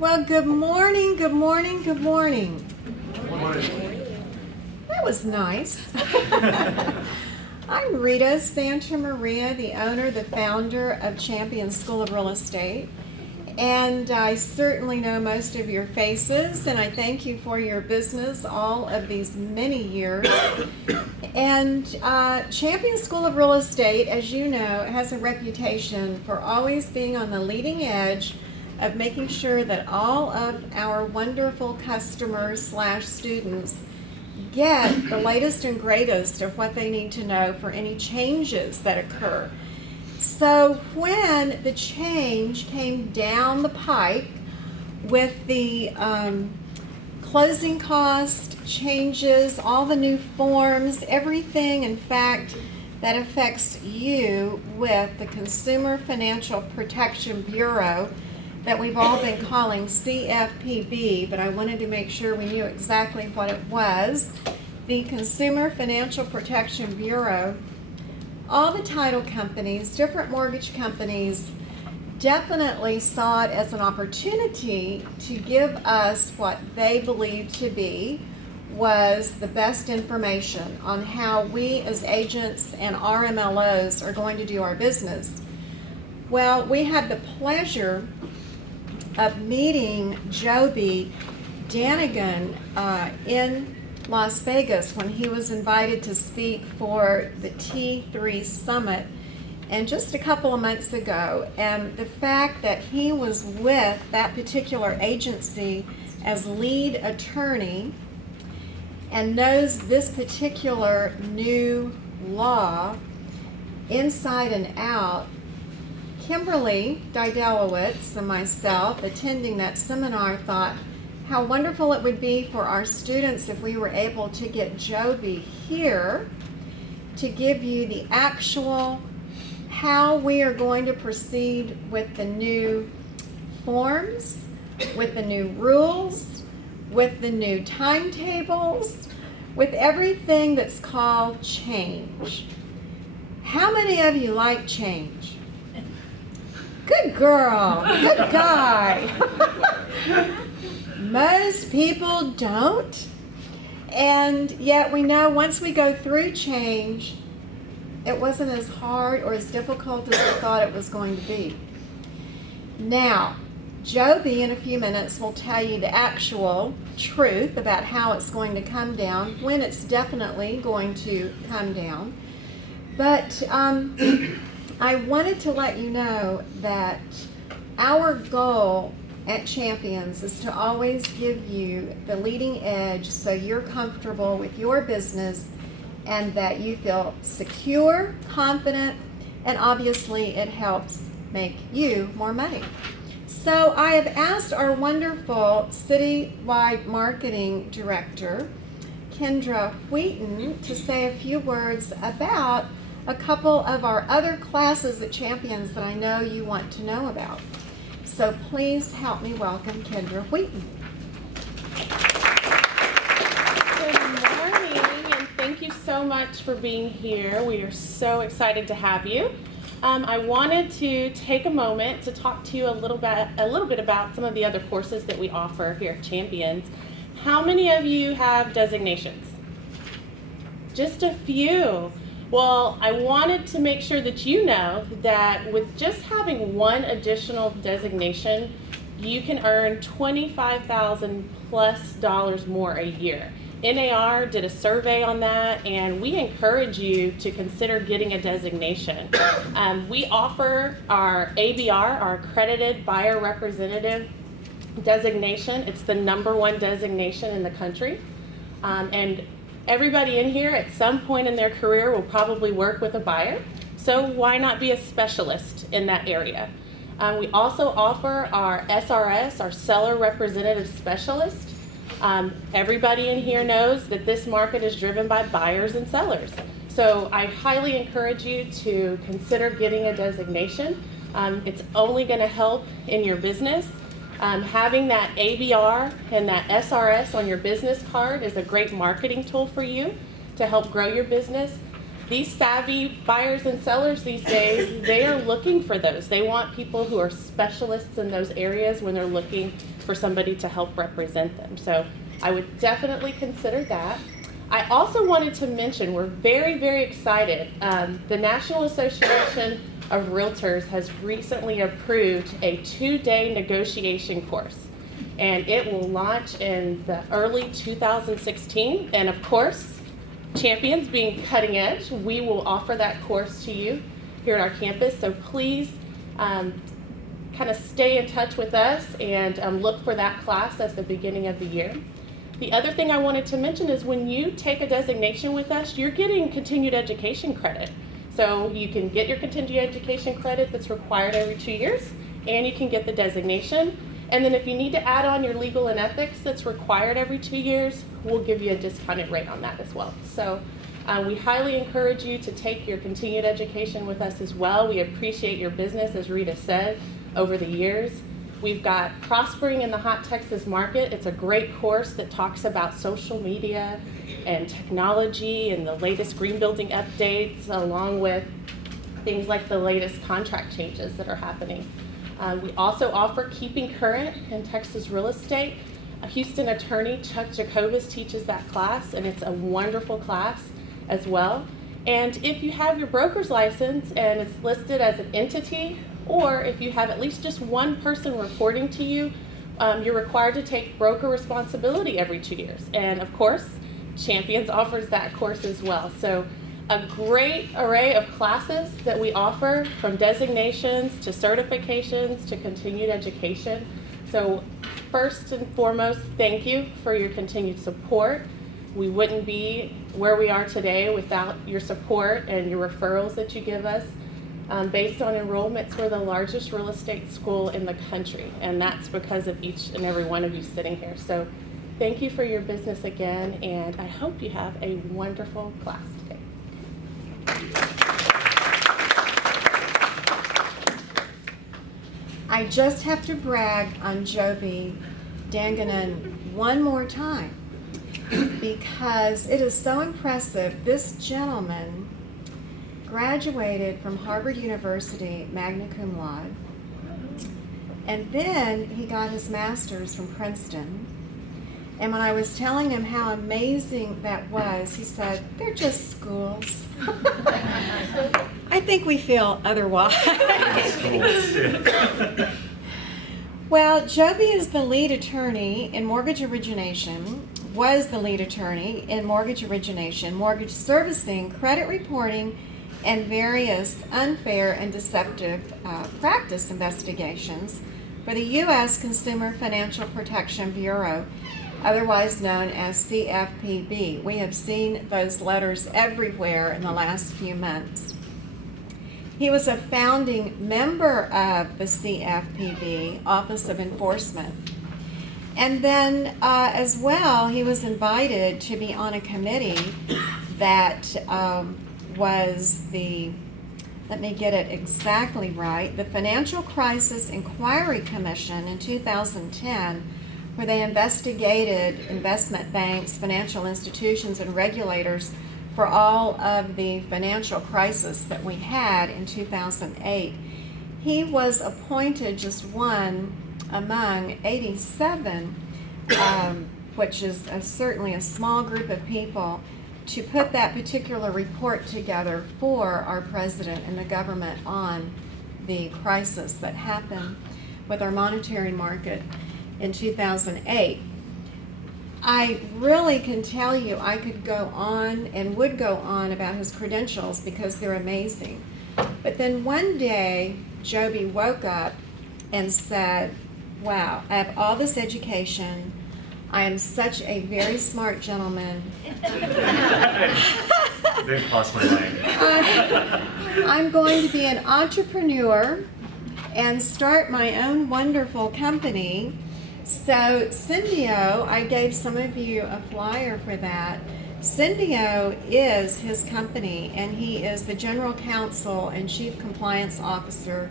Well, good morning, good morning, good morning. Good morning. That was nice. I'm Rita Santa Maria, the owner, the founder of Champion School of Real Estate. And I certainly know most of your faces, and I thank you for your business all of these many years. And Champion School of Real Estate, as you know, has a reputation for always being on the leading edge of making sure that all of our wonderful customers / students get the latest and greatest of what they need to know for any changes that occur. So when the change came down the pike with the closing cost changes, all the new forms, everything in fact that affects you with the Consumer Financial Protection Bureau that we've all been calling CFPB, but I wanted to make sure we knew exactly what it was. The Consumer Financial Protection Bureau, all the title companies, different mortgage companies, definitely saw it as an opportunity to give us what they believed to be was the best information on how we as agents and RMLOs are going to do our business. Well, we had the pleasure of meeting Joby Danigan in Las Vegas when he was invited to speak for the T3 Summit, and just a couple of months ago. And the fact that he was with that particular agency as lead attorney and knows this particular new law inside and out, Kimberly Didelowitz and myself attending that seminar thought how wonderful it would be for our students if we were able to get Joby here to give you the actual how we are going to proceed with the new forms, with the new rules, with the new timetables, with everything that's called change. How many of you like change? Good girl, good guy. Most people don't, and yet we know once we go through change, it wasn't as hard or as difficult as we thought it was going to be. Now, Joby in a few minutes will tell you the actual truth about how it's going to come down, when it's definitely going to come down. But I wanted to let you know that our goal at Champions is to always give you the leading edge so you're comfortable with your business and that you feel secure, confident, and obviously it helps make you more money. So I have asked our wonderful citywide marketing director, Kendra Wheaton, to say a few words about a couple of our other classes at Champions that I know you want to know about. So please help me welcome Kendra Wheaton. Good morning, and thank you so much for being here. We are so excited to have you. I wanted to take a moment to talk to you a little bit about some of the other courses that we offer here at Champions. How many of you have designations? Just a few. Well, I wanted to make sure that you know that with just having one additional designation, you can earn $25,000 plus more a year. NAR did a survey on that, and we encourage you to consider getting a designation. We offer our ABR, our Accredited Buyer Representative designation. It's the #1 designation in the country. And everybody in here at some point in their career will probably work with a buyer, so why not be a specialist in that area? We also offer our SRS, our Seller Representative Specialist. Everybody in here knows that this market is driven by buyers and sellers. So I highly encourage you to consider getting a designation. It's only going to help in your business. Having that ABR and that SRS on your business card is a great marketing tool for you to help grow your business. these savvy buyers and sellers these days, they are looking for those. They want people who are specialists in those areas when they're looking for somebody to help represent them. So I would definitely consider that. I also wanted to mention, we're very, very excited. The National Association of Realtors has recently approved a 2-day negotiation course, and it will launch in the early 2016. And of course, Champions being cutting edge, we will offer that course to you here at our campus. So please kind of stay in touch with us and look for that class at the beginning of the year. The other thing I wanted to mention is when you take a designation with us, you're getting continued education credit. So you can get your continued education credit that's required every 2 years, and you can get the designation. And then if you need to add on your legal and ethics that's required every 2 years, we'll give you a discounted rate on that as well. So we highly encourage you to take your continued education with us as well. We appreciate your business, as Rita said, over the years. We've got Prospering in the Hot Texas Market. It's a great course that talks about social media and technology and the latest green building updates, along with things like the latest contract changes that are happening. We also offer Keeping Current in Texas Real Estate. A Houston attorney, Chuck Jacobus, teaches that class, and it's a wonderful class as well. And if you have your broker's license and it's listed as an entity, or if you have at least just one person reporting to you, you're required to take broker responsibility every 2 years. And of course, Champions offers that course as well. So a great array of classes that we offer, from designations to certifications to continued education. So first and foremost, thank you for your continued support. We wouldn't be where we are today without your support and your referrals that you give us. Based on enrollments, we're the largest real estate school in the country, and that's because of each and every one of you sitting here. So thank you for your business again, and I hope you have a wonderful class today. I just have to brag on Joby Danganan one more time, because it is so impressive. This gentleman graduated from Harvard University magna cum laude, and then he got his master's from Princeton. And when I was telling him how amazing that was, he said, "They're just schools." I think we feel otherwise. Well, Joby is the lead attorney in mortgage origination, was the lead attorney in mortgage origination, mortgage servicing, credit reporting, and various unfair and deceptive practice investigations for the U.S. Consumer Financial Protection Bureau, otherwise known as CFPB. We have seen those letters everywhere in the last few months. He was a founding member of the CFPB, Office of Enforcement. And then as well, he was invited to be on a committee that was the, let me get it exactly right, the Financial Crisis Inquiry Commission in 2010, where they investigated investment banks, financial institutions, and regulators for all of the financial crisis that we had in 2008. He was appointed just one among 87, which is certainly a small group of people, to put that particular report together for our president and the government on the crisis that happened with our monetary market in 2008. I really can tell you, I could go on and would go on about his credentials because they're amazing. But then one day, Joby woke up and said, "Wow, I have all this education. I am such a very smart gentleman. They've lost my mind. I'm going to be an entrepreneur and start my own wonderful company." So Syndio, I gave some of you a flyer for that. Syndio is his company, and he is the general counsel and chief compliance officer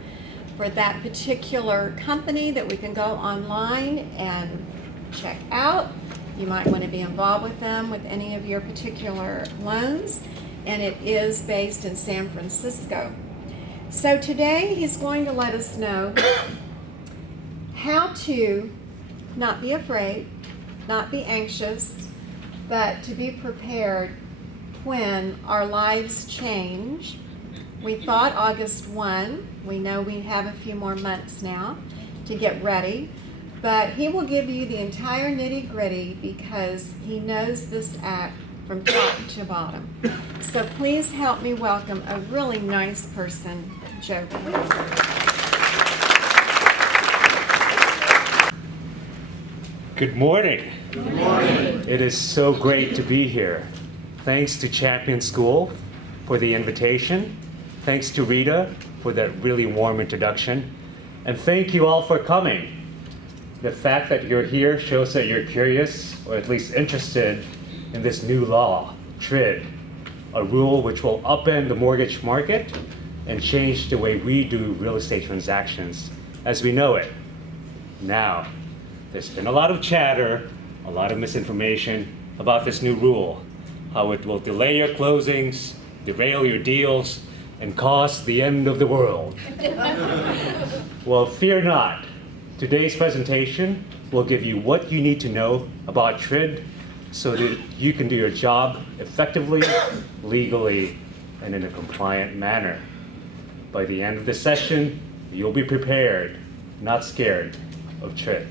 for that particular company that we can go online and check out. You might want to be involved with them with any of your particular loans. and it is based in San Francisco. So today he's going to let us know how to not be afraid, not be anxious, but to be prepared when our lives change. We thought August 1. We know we have a few more months now to get ready, but he will give you the entire nitty-gritty because he knows this act from top to bottom. So please help me welcome a really nice person, Joe. Good morning. Good morning. It is so great to be here. Thanks to Champion School for the invitation. Thanks to Rita for that really warm introduction. And thank you all for coming. The fact that you're here shows that you're curious, or at least interested, in this new law, TRID, a rule which will upend the mortgage market and change the way we do real estate transactions as we know it. Now, there's been a lot of chatter, a lot of misinformation about this new rule, how it will delay your closings, derail your deals, and cause the end of the world. Well, fear not. Today's presentation will give you what you need to know about TRID so that you can do your job effectively, legally, and in a compliant manner. By the end of the session, you'll be prepared, not scared of TRID.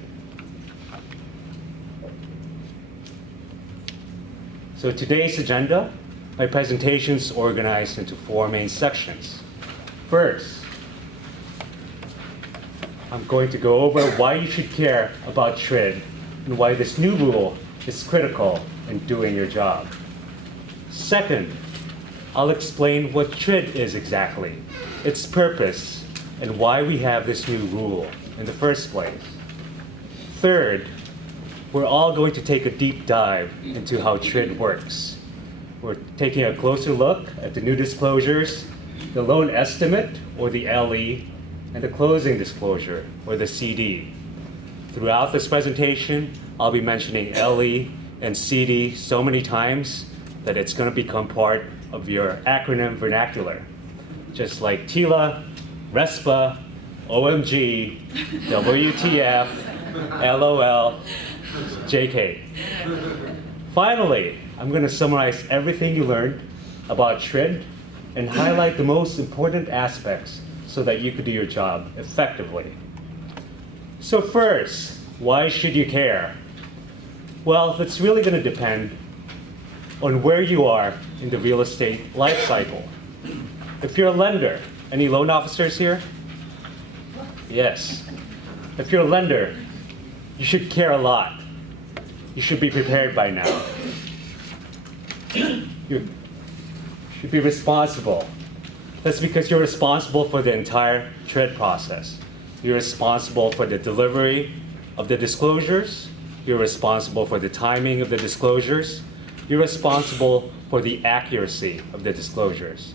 So today's agenda, my presentation is organized into 4 main sections. First, I'm going to go over why you should care about TRID and why this new rule is critical in doing your job. Second, I'll explain what TRID is exactly, its purpose, and why we have this new rule in the first place. Third, we're all going to take a deep dive into how TRID works. We're taking a closer look at the new disclosures, the loan estimate, or the LE, and the closing disclosure, or the CD. Throughout this presentation, I'll be mentioning LE and CD so many times that it's going to become part of your acronym vernacular, just like TILA, RESPA, OMG, WTF, LOL, JK. Finally, I'm going to summarize everything you learned about TRID and highlight the most important aspects so that you can do your job effectively. So first, why should you care? Well, it's really going to depend on where you are in the real estate life cycle. If you're a lender, any loan officers here? Yes. If you're a lender, you should care a lot. You should be prepared by now. You should be responsible. That's because you're responsible for the entire TRID process. You're responsible for the delivery of the disclosures. You're responsible for the timing of the disclosures. You're responsible for the accuracy of the disclosures.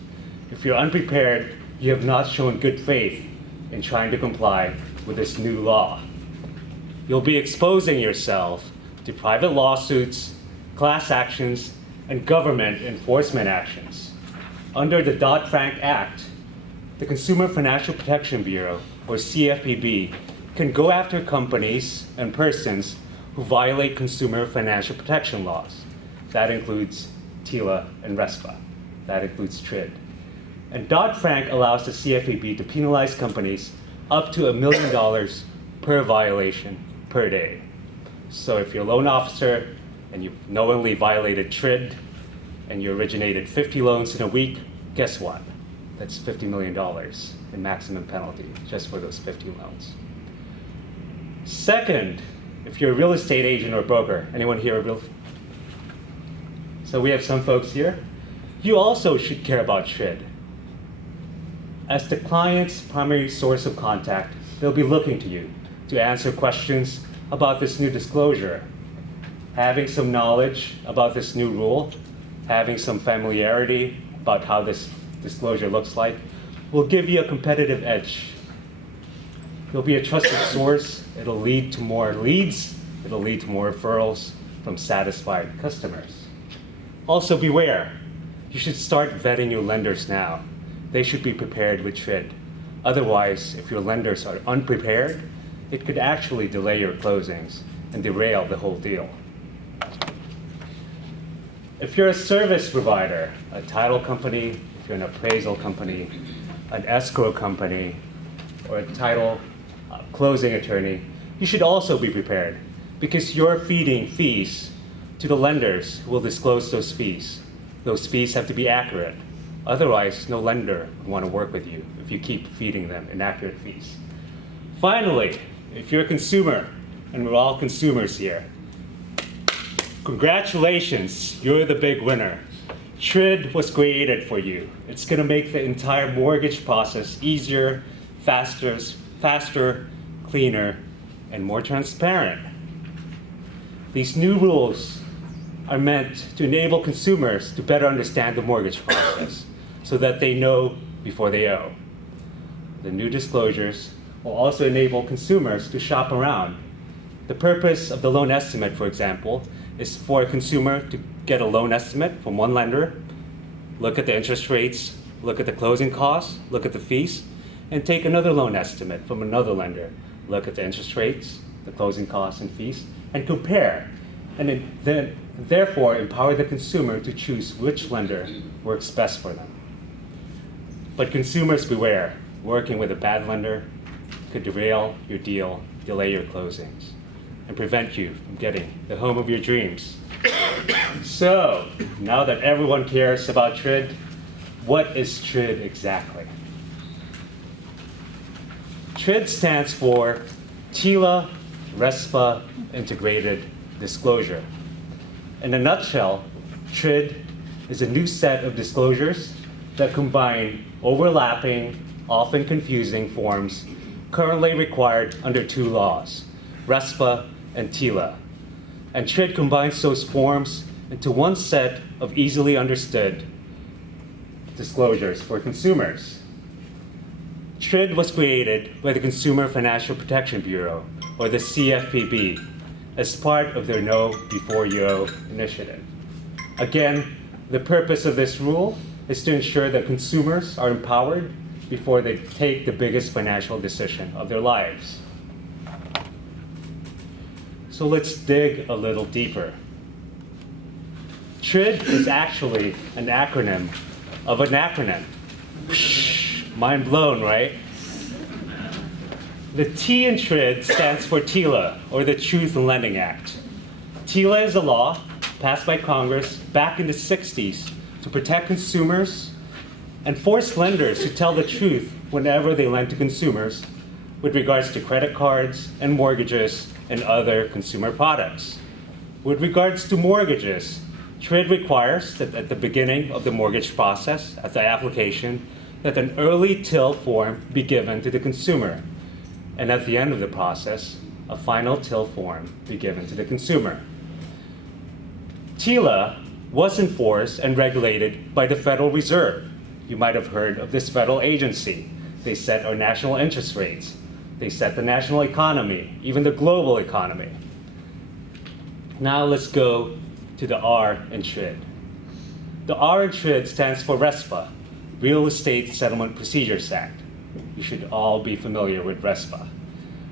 If you're unprepared, you have not shown good faith in trying to comply with this new law. You'll be exposing yourself to private lawsuits, class actions, and government enforcement actions. Under the Dodd-Frank Act, the Consumer Financial Protection Bureau, or CFPB, can go after companies and persons who violate consumer financial protection laws. That includes TILA and RESPA. That includes TRID. And Dodd-Frank allows the CFPB to penalize companies up to $1 million per violation per day. So if you're a loan officer and you've knowingly violated TRID and you originated 50 loans in a week, guess what? That's $50 million in maximum penalty just for those 50 loans. Second, if you're a real estate agent or broker, anyone here a real? So we have some folks here. You also should care about TRID. As the client's primary source of contact, they'll be looking to you to answer questions about this new disclosure. Having some knowledge about this new rule, having some familiarity about how this disclosure looks like, will give you a competitive edge. You'll be a trusted source. It'll lead to more leads. It'll lead to more referrals from satisfied customers. Also beware, You should start vetting your lenders now. They should be prepared with TRID. Otherwise, if your lenders are unprepared, it could actually delay your closings and derail the whole deal. If you're a service provider, a title company, if you're an appraisal company, an escrow company, or a title closing attorney, you should also be prepared because you're feeding fees to the lenders who will disclose those fees. Those fees have to be accurate. Otherwise, no lender would want to work with you if you keep feeding them inaccurate fees. Finally, if you're a consumer, and we're all consumers here, congratulations, you're the big winner. TRID was created for you. It's going to make the entire mortgage process easier, faster, cleaner, and more transparent. These new rules are meant to enable consumers to better understand the mortgage process so that they know before they owe. The new disclosures will also enable consumers to shop around. The purpose of the loan estimate, for example, is for a consumer to get a loan estimate from one lender, look at the interest rates, look at the closing costs, look at the fees, and take another loan estimate from another lender, look at the interest rates, the closing costs and fees, and compare, and then therefore empower the consumer to choose which lender works best for them. But consumers beware, working with a bad lender could derail your deal, delay your closings, and prevent you from getting the home of your dreams. So, now that everyone cares about TRID, what is TRID exactly? TRID stands for TILA, RESPA, Integrated Disclosure. In a nutshell, TRID is a new set of disclosures that combine overlapping, often confusing forms currently required under two laws, RESPA and TILA. And TRID combines those forms into one set of easily understood disclosures for consumers. TRID was created by the Consumer Financial Protection Bureau, or the CFPB, as part of their Know Before You Owe initiative. Again, the purpose of this rule is to ensure that consumers are empowered before they take the biggest financial decision of their lives. So let's dig a little deeper. TRID is actually an acronym of an acronym. Mind blown, right? The T in TRID stands for TILA, or the Truth in Lending Act. TILA is a law passed by Congress back in the 60s to protect consumers and force lenders to tell the truth whenever they lend to consumers with regards to credit cards and mortgages and other consumer products. With regards to mortgages, TRID requires that at the beginning of the mortgage process, at the application, that an early TIL form be given to the consumer, and at the end of the process, a final TIL form be given to the consumer. TILA was enforced and regulated by the Federal Reserve. You might have heard of this federal agency. They set our national interest rates. They set the national economy, even the global economy. Now let's go to the R in TRID. The R in TRID stands for RESPA, Real Estate Settlement Procedures Act. You should all be familiar with RESPA.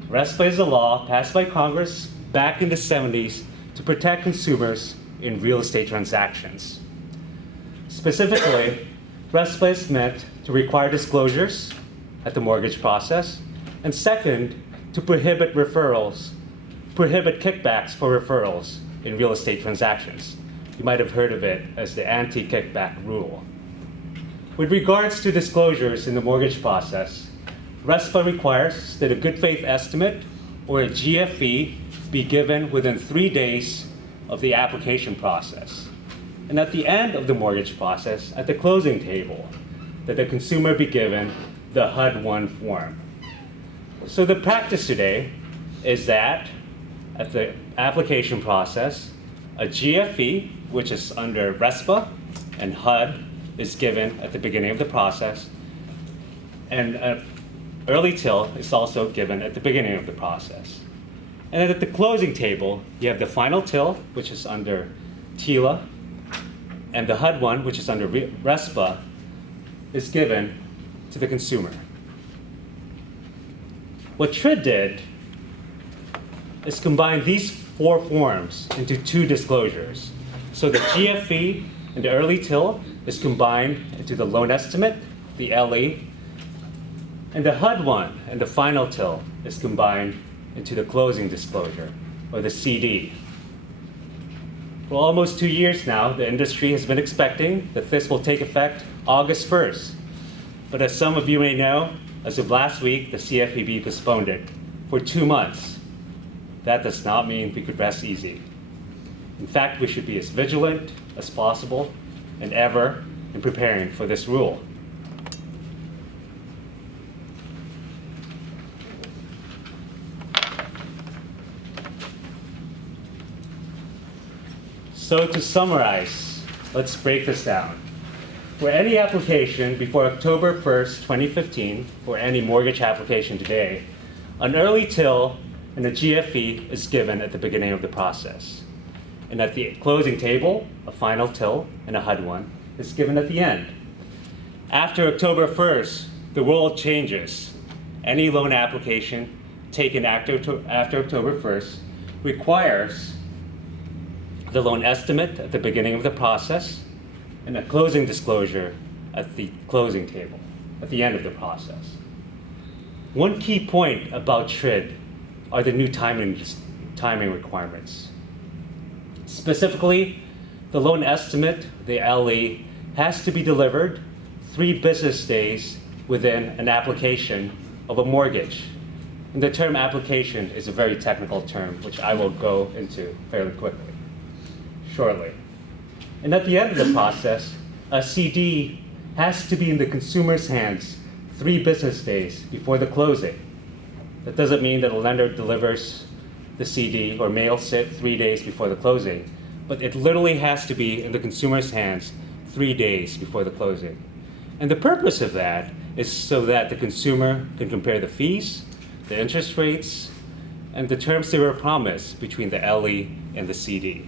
RESPA is a law passed by Congress back in the 70s to protect consumers in real estate transactions. Specifically, RESPA is meant to require disclosures at the mortgage process, and second, to prohibit kickbacks for referrals in real estate transactions. You might have heard of it as the anti-kickback rule. With regards to disclosures in the mortgage process, RESPA requires that a good faith estimate or a GFE be given within 3 days of the application process. And at the end of the mortgage process, at the closing table, that the consumer be given the HUD-1 form. So the practice today is that at the application process, a GFE, which is under RESPA, and HUD is given at the beginning of the process, and an early TIL is also given at the beginning of the process. And then at the closing table, you have the final TIL, which is under TILA, and the HUD one, which is under RESPA, is given to the consumer. What TRID did is combine these 4 forms into 2 disclosures. So the GFE and the early TIL is combined into the loan estimate, the LE, and the HUD one and the final TIL is combined into the closing disclosure, or the CD. For almost 2 years now, the industry has been expecting that this will take effect August 1st. But as some of you may know, as of last week, the CFPB postponed it for 2 months. That does not mean we could rest easy. In fact, we should be as vigilant as possible and ever in preparing for this rule. So to summarize, let's break this down. For any application before October 1st, 2015, or any mortgage application today, an early TIL and a GFE is given at the beginning of the process. And at the closing table, a final TIL and a HUD one is given at the end. After October 1st, the world changes. Any loan application taken after October 1st requires the loan estimate at the beginning of the process and a closing disclosure at the closing table, at the end of the process. One key point about TRID are the new timing requirements. Specifically, the loan estimate, the LE, has to be delivered 3 business days within an application of a mortgage. And the term application is a very technical term, which I will go into fairly quickly, shortly. And at the end of the process, a CD has to be in the consumer's hands 3 business days before the closing. That doesn't mean that a lender delivers the CD or mails it 3 days before the closing, but it literally has to be in the consumer's hands 3 days before the closing. And the purpose of that is so that the consumer can compare the fees, the interest rates, and the terms they were promised between the LE and the CD.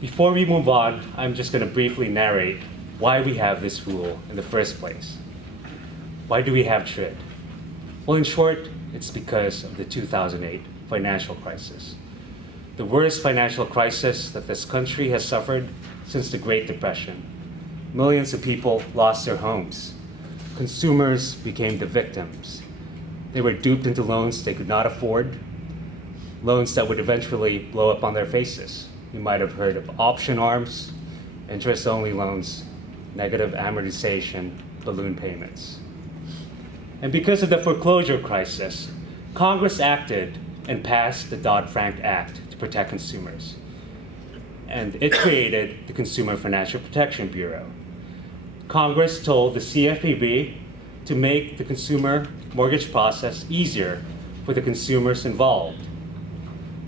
Before we move on, I'm just going to briefly narrate why we have this rule in the first place. Why do we have TRID? Well, in short, it's because of the 2008 financial crisis. The worst financial crisis that this country has suffered since the Great Depression. Millions of people lost their homes. Consumers became the victims. They were duped into loans they could not afford, loans that would eventually blow up on their faces. You might have heard of option arms, interest-only loans, negative amortization, balloon payments. And because of the foreclosure crisis, Congress acted and passed the Dodd-Frank Act to protect consumers. And it created the Consumer Financial Protection Bureau. Congress told the CFPB to make the consumer mortgage process easier for the consumers involved.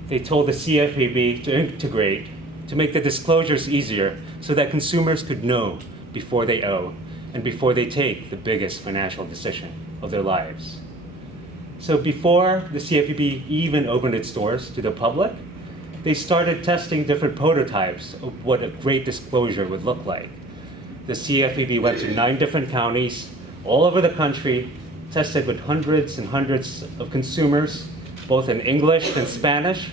They told the CFPB to integrate, to make the disclosures easier so that consumers could know before they owe and before they take the biggest financial decision of their lives. So before the CFPB even opened its doors to the public, they started testing different prototypes of what a great disclosure would look like. The CFPB went to 9 different counties all over the country, tested with hundreds and hundreds of consumers, both in English and Spanish,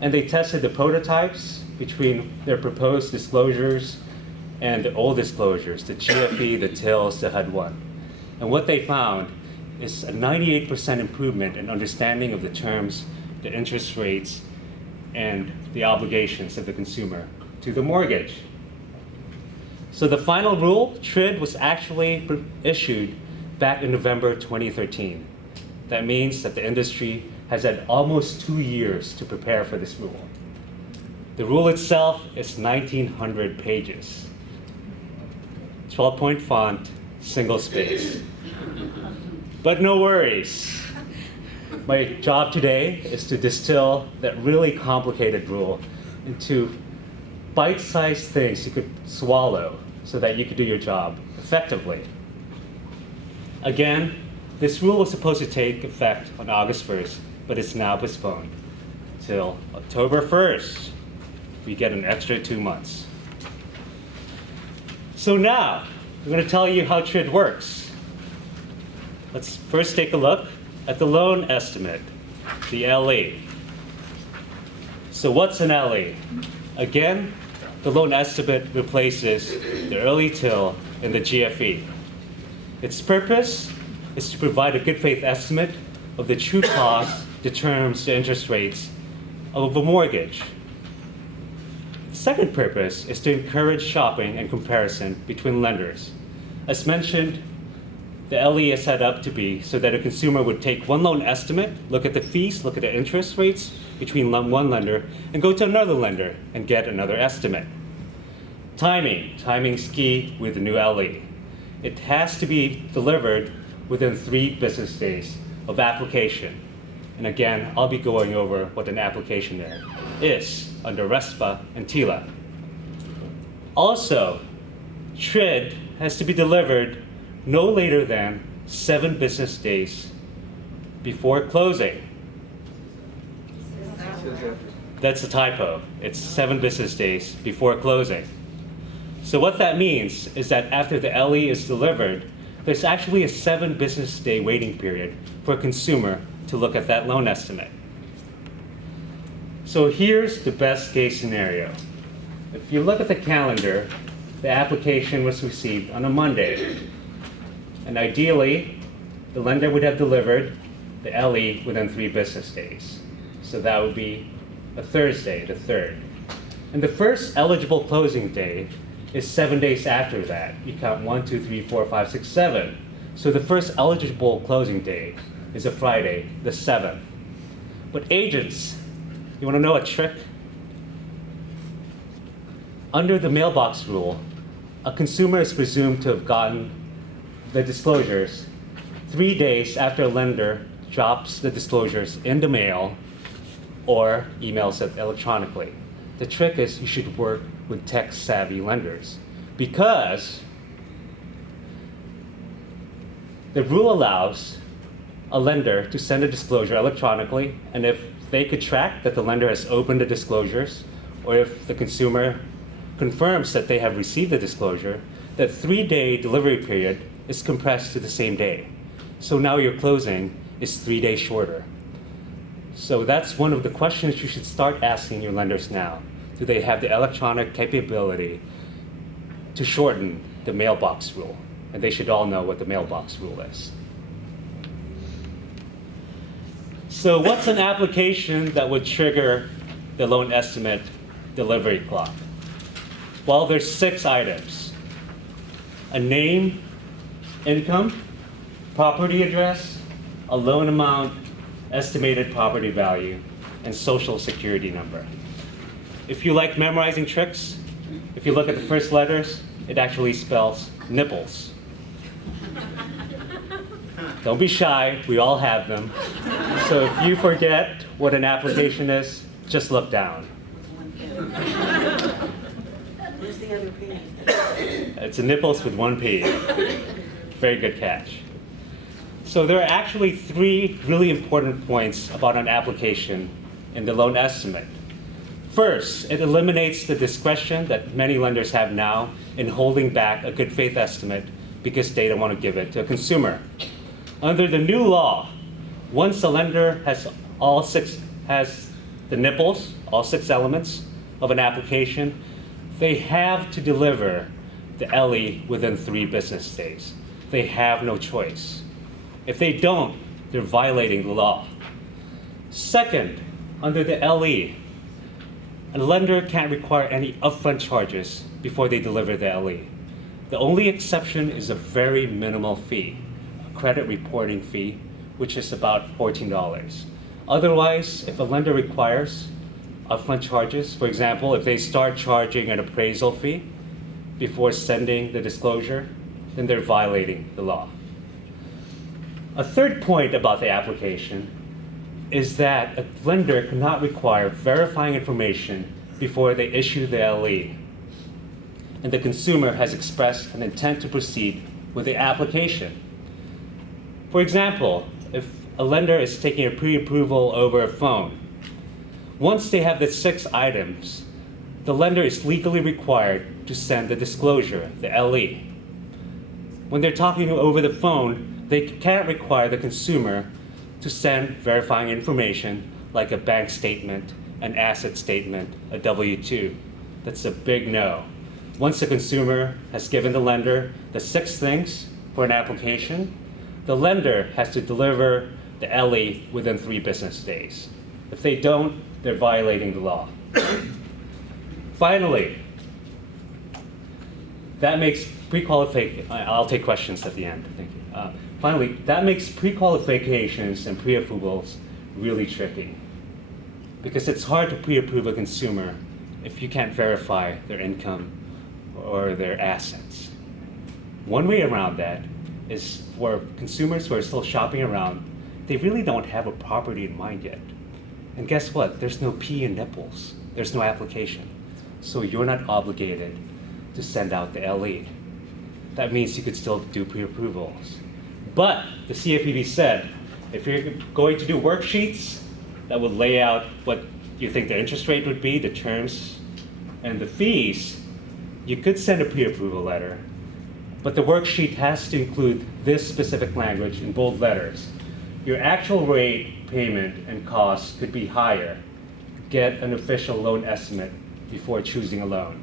and they tested the prototypes between their proposed disclosures and the old disclosures, the GFE, the TILs, the HUD-1. And what they found is a 98% improvement in understanding of the terms, the interest rates, and the obligations of the consumer to the mortgage. So the final rule, TRID, was actually issued back in November 2013. That means that the industry has had almost 2 years to prepare for this rule. The rule itself is 1,900 pages. 12-point font, single space. But no worries. My job today is to distill that really complicated rule into bite-sized things you could swallow so that you could do your job effectively. Again, this rule was supposed to take effect on August 1st, but it's now postponed. till October 1st. We get an extra 2 months. So now, I'm going to tell you how TRID works. Let's first take a look at the loan estimate, the LE. So what's an LE? Again, the loan estimate replaces the early TIL and the GFE. Its purpose is to provide a good faith estimate of the true cost, the terms, the interest rates of a mortgage. The second purpose is to encourage shopping and comparison between lenders. As mentioned, the LE is set up to be so that a consumer would take one loan estimate, look at the fees, look at the interest rates between one lender, and go to another lender and get another estimate. Timing's key with the new LE. It has to be delivered within 3 business days of application. And again, I'll be going over what an application is under RESPA and TILA. Also, TRID has to be delivered no later than 7 business days before closing. That's a typo. It's 7 business days before closing. So what that means is that after the LE is delivered, there's actually a 7 business day waiting period for a consumer to look at that loan estimate. So here's the best case scenario. If you look at the calendar, the application was received on a Monday. And ideally, the lender would have delivered the LE within 3 business days. So that would be a Thursday, the 3rd. And the first eligible closing day is 7 days after that. You count 1, 2, 3, 4, 5, 6, 7. So the first eligible closing day is a Friday, the 7th. But agents, you want to know a trick? Under the mailbox rule, a consumer is presumed to have gotten the disclosures 3 days after a lender drops the disclosures in the mail or emails it electronically. The trick is you should work with tech-savvy lenders because the rule allows a lender to send a disclosure electronically, and if they could track that the lender has opened the disclosures, or if the consumer confirms that they have received the disclosure, that 3-day delivery period is compressed to the same day. So now your closing is 3 days shorter. So that's one of the questions you should start asking your lenders now. Do they have the electronic capability to shorten the mailbox rule? And they should all know what the mailbox rule is. So what's an application that would trigger the loan estimate delivery clock? Well, there's 6 items. A name, income, property address, a loan amount, estimated property value, and social security number. If you like memorizing tricks, if you look at the first letters, it actually spells nipples. Don't be shy, we all have them. So if you forget what an application is, just look down. Where's the other P? It's a nipples with 1 P. Very good catch. So there are actually 3 really important points about an application in the loan estimate. First, it eliminates the discretion that many lenders have now in holding back a good faith estimate because they don't want to give it to a consumer. Under the new law, once a lender has the nipples, all 6 elements of an application, they have to deliver the LE within 3 business days. They have no choice. If they don't, they're violating the law. Second, under the LE, a lender can't require any upfront charges before they deliver the LE. The only exception is a very minimal fee, a credit reporting fee, which is about $14. Otherwise, if a lender requires upfront charges, for example, if they start charging an appraisal fee before sending the disclosure, then they're violating the law. A third point about the application is that a lender cannot require verifying information before they issue the LE, and the consumer has expressed an intent to proceed with the application. For example, if a lender is taking a pre-approval over a phone, Once they have the 6 items, the lender is legally required to send the disclosure, the LE. When they're talking over the phone, they can't require the consumer to send verifying information like a bank statement, an asset statement, a W-2. That's a big no. Once the consumer has given the lender the 6 things for an application, the lender has to deliver the LE within 3 business days. If they don't, they're violating the law. Finally, that makes pre-qualification, I'll take questions at the end, thank you. Finally, that makes pre-qualifications and pre-approvals really tricky, because it's hard to pre-approve a consumer if you can't verify their income or their assets. One way around that is for consumers who are still shopping around, they really don't have a property in mind yet. And guess what? There's no pee in nipples. There's no application. So you're not obligated to send out the LE. That means you could still do pre-approvals. But the CFPB said, if you're going to do worksheets that would lay out what you think the interest rate would be, the terms, and the fees, you could send a pre-approval letter. But the worksheet has to include this specific language in bold letters. Your actual rate, payment, and cost could be higher. Get an official loan estimate before choosing a loan.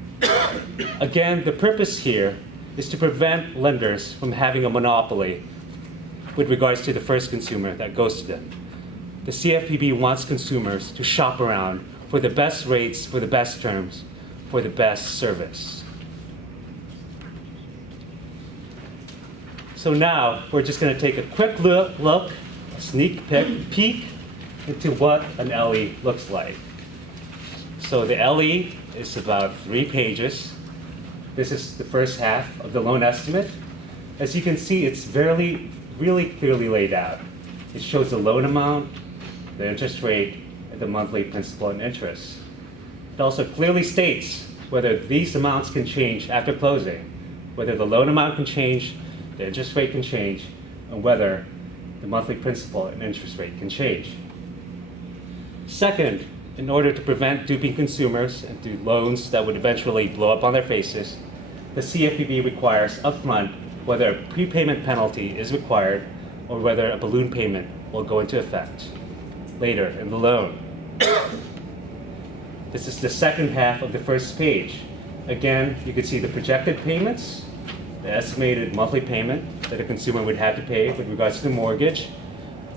Again, the purpose here is to prevent lenders from having a monopoly with regards to the first consumer that goes to them. The CFPB wants consumers to shop around for the best rates, for the best terms, for the best service. So now we're just going to take a quick look, a sneak peek into what an LE looks like. So the LE is about 3 pages. This is the first half of the loan estimate. As you can see, it's really clearly laid out. It shows the loan amount, the interest rate, and the monthly principal and interest. It also clearly states whether these amounts can change after closing, whether the loan amount can change, the interest rate can change, and whether the monthly principal and interest rate can change. Second, in order to prevent duping consumers and do loans that would eventually blow up on their faces, the CFPB requires upfront whether a prepayment penalty is required or whether a balloon payment will go into effect later in the loan. This is the second half of the first page. Again, you can see the projected payments, the estimated monthly payment that a consumer would have to pay with regards to the mortgage,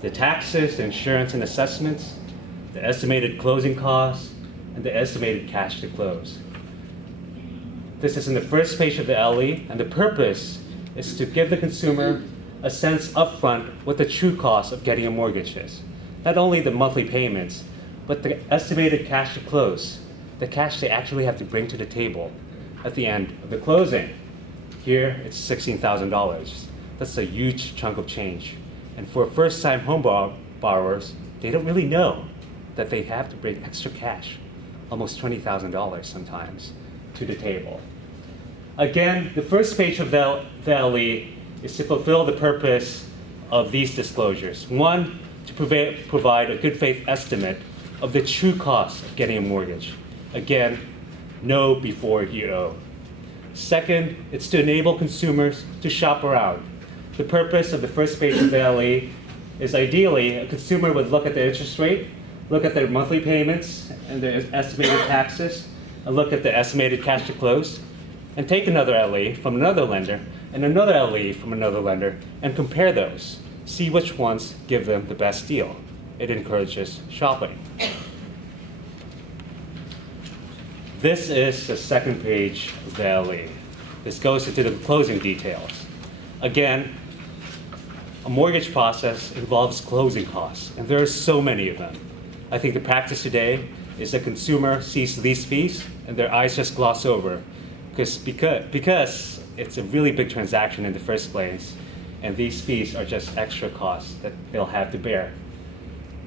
the taxes, the insurance and assessments, the estimated closing costs, and the estimated cash to close. This is in the first page of the LE, and the purpose is to give the consumer a sense upfront what the true cost of getting a mortgage is. Not only the monthly payments, but the estimated cash to close, the cash they actually have to bring to the table at the end of the closing. Here, it's $16,000. That's a huge chunk of change. And for first-time home borrowers, they don't really know that they have to bring extra cash, almost $20,000 sometimes, to the table. Again, the first page of the LE is to fulfill the purpose of these disclosures. One, to provide a good faith estimate of the true cost of getting a mortgage. Again, know before you owe. Second, it's to enable consumers to shop around. The purpose of the first page of the LE is ideally a consumer would look at the interest rate, look at their monthly payments and their estimated taxes, and look at the estimated cash to close, and take another LE from another lender and another LE from another lender and compare those. See which ones give them the best deal. It encourages shopping. This is the second page of the LE. This goes into the closing details. Again, a mortgage process involves closing costs, and there are so many of them. I think the practice today is the consumer sees these fees and their eyes just gloss over because it's a really big transaction in the first place, and these fees are just extra costs that they'll have to bear.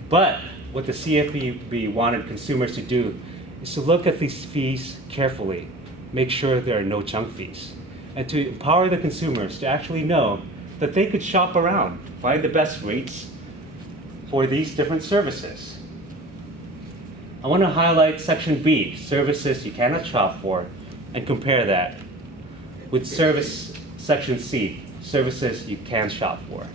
But what the CFPB wanted consumers to do is to look at these fees carefully, make sure there are no chunk fees, and to empower the consumers to actually know that they could shop around, find the best rates for these different services. I want to highlight section B, services you cannot shop for, and compare that with section C, services you can shop for.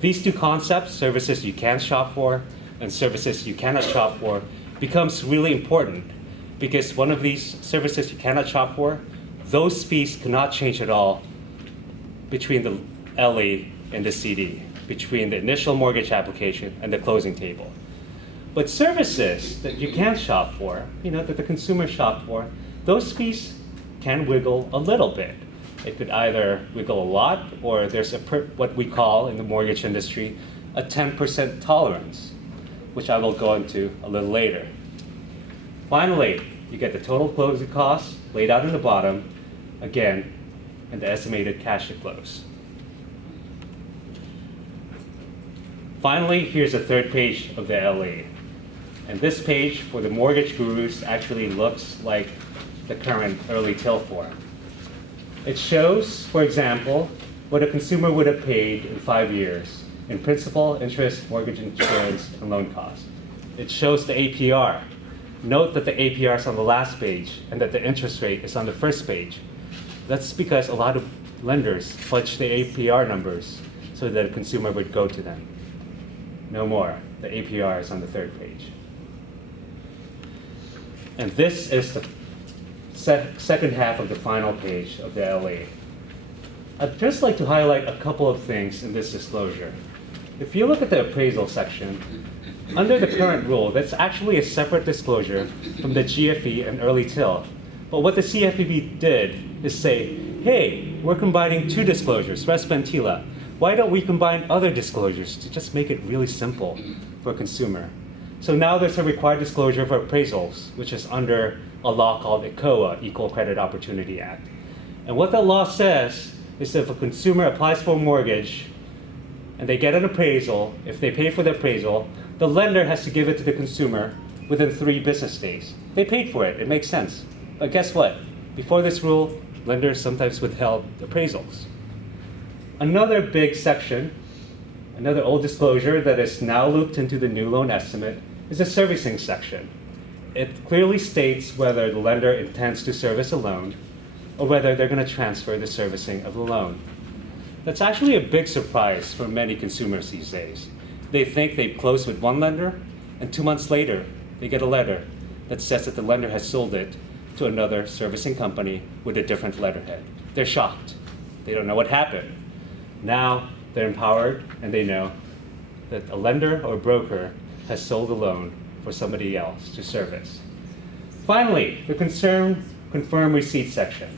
These two concepts, services you can shop for and services you cannot shop for, becomes really important because one of these services you cannot shop for, those fees cannot change at all between the LE and the CD, between the initial mortgage application and the closing table. But services that you can shop for, that the consumer shop for, those fees can wiggle a little bit. It could either wiggle a lot, or there's what we call in the mortgage industry a 10% tolerance, which I will go into a little later. Finally, you get the total closing costs laid out in the bottom, again, and the estimated cash to close. Finally, here's the third page of the LE. And this page for the mortgage gurus actually looks like the current early TIL form. It shows, for example, what a consumer would have paid in 5 years in principal, interest, mortgage insurance, and loan costs. It shows the APR. Note that the APR is on the last page and that the interest rate is on the first page. That's because a lot of lenders fudge the APR numbers so that a consumer would go to them. No more. The APR is on the third page. And this is the second half of the final page of the LE. I'd just like to highlight a couple of things in this disclosure. If you look at the appraisal section, under the current rule, that's actually a separate disclosure from the GFE and early TIL. But what the CFPB did is say, hey, we're combining two disclosures, RESPA and TILA. Why don't we combine other disclosures to just make it really simple for a consumer? So now there's a required disclosure for appraisals, which is under a law called ECOA, Equal Credit Opportunity Act. And what that law says is that if a consumer applies for a mortgage and they get an appraisal, if they pay for the appraisal, the lender has to give it to the consumer within 3 business days. They paid for it, it makes sense. But guess what? Before this rule, lenders sometimes withheld appraisals. Another big section, another old disclosure that is now looped into the new loan estimate, is the servicing section. It clearly states whether the lender intends to service a loan or whether they're going to transfer the servicing of the loan. That's actually a big surprise for many consumers these days. They think they've closed with one lender, and 2 months later, they get a letter that says that the lender has sold it to another servicing company with a different letterhead. They're shocked. They don't know what happened. Now they're empowered and they know that a lender or broker has sold a loan for somebody else to service. Finally, the confirm receipt section.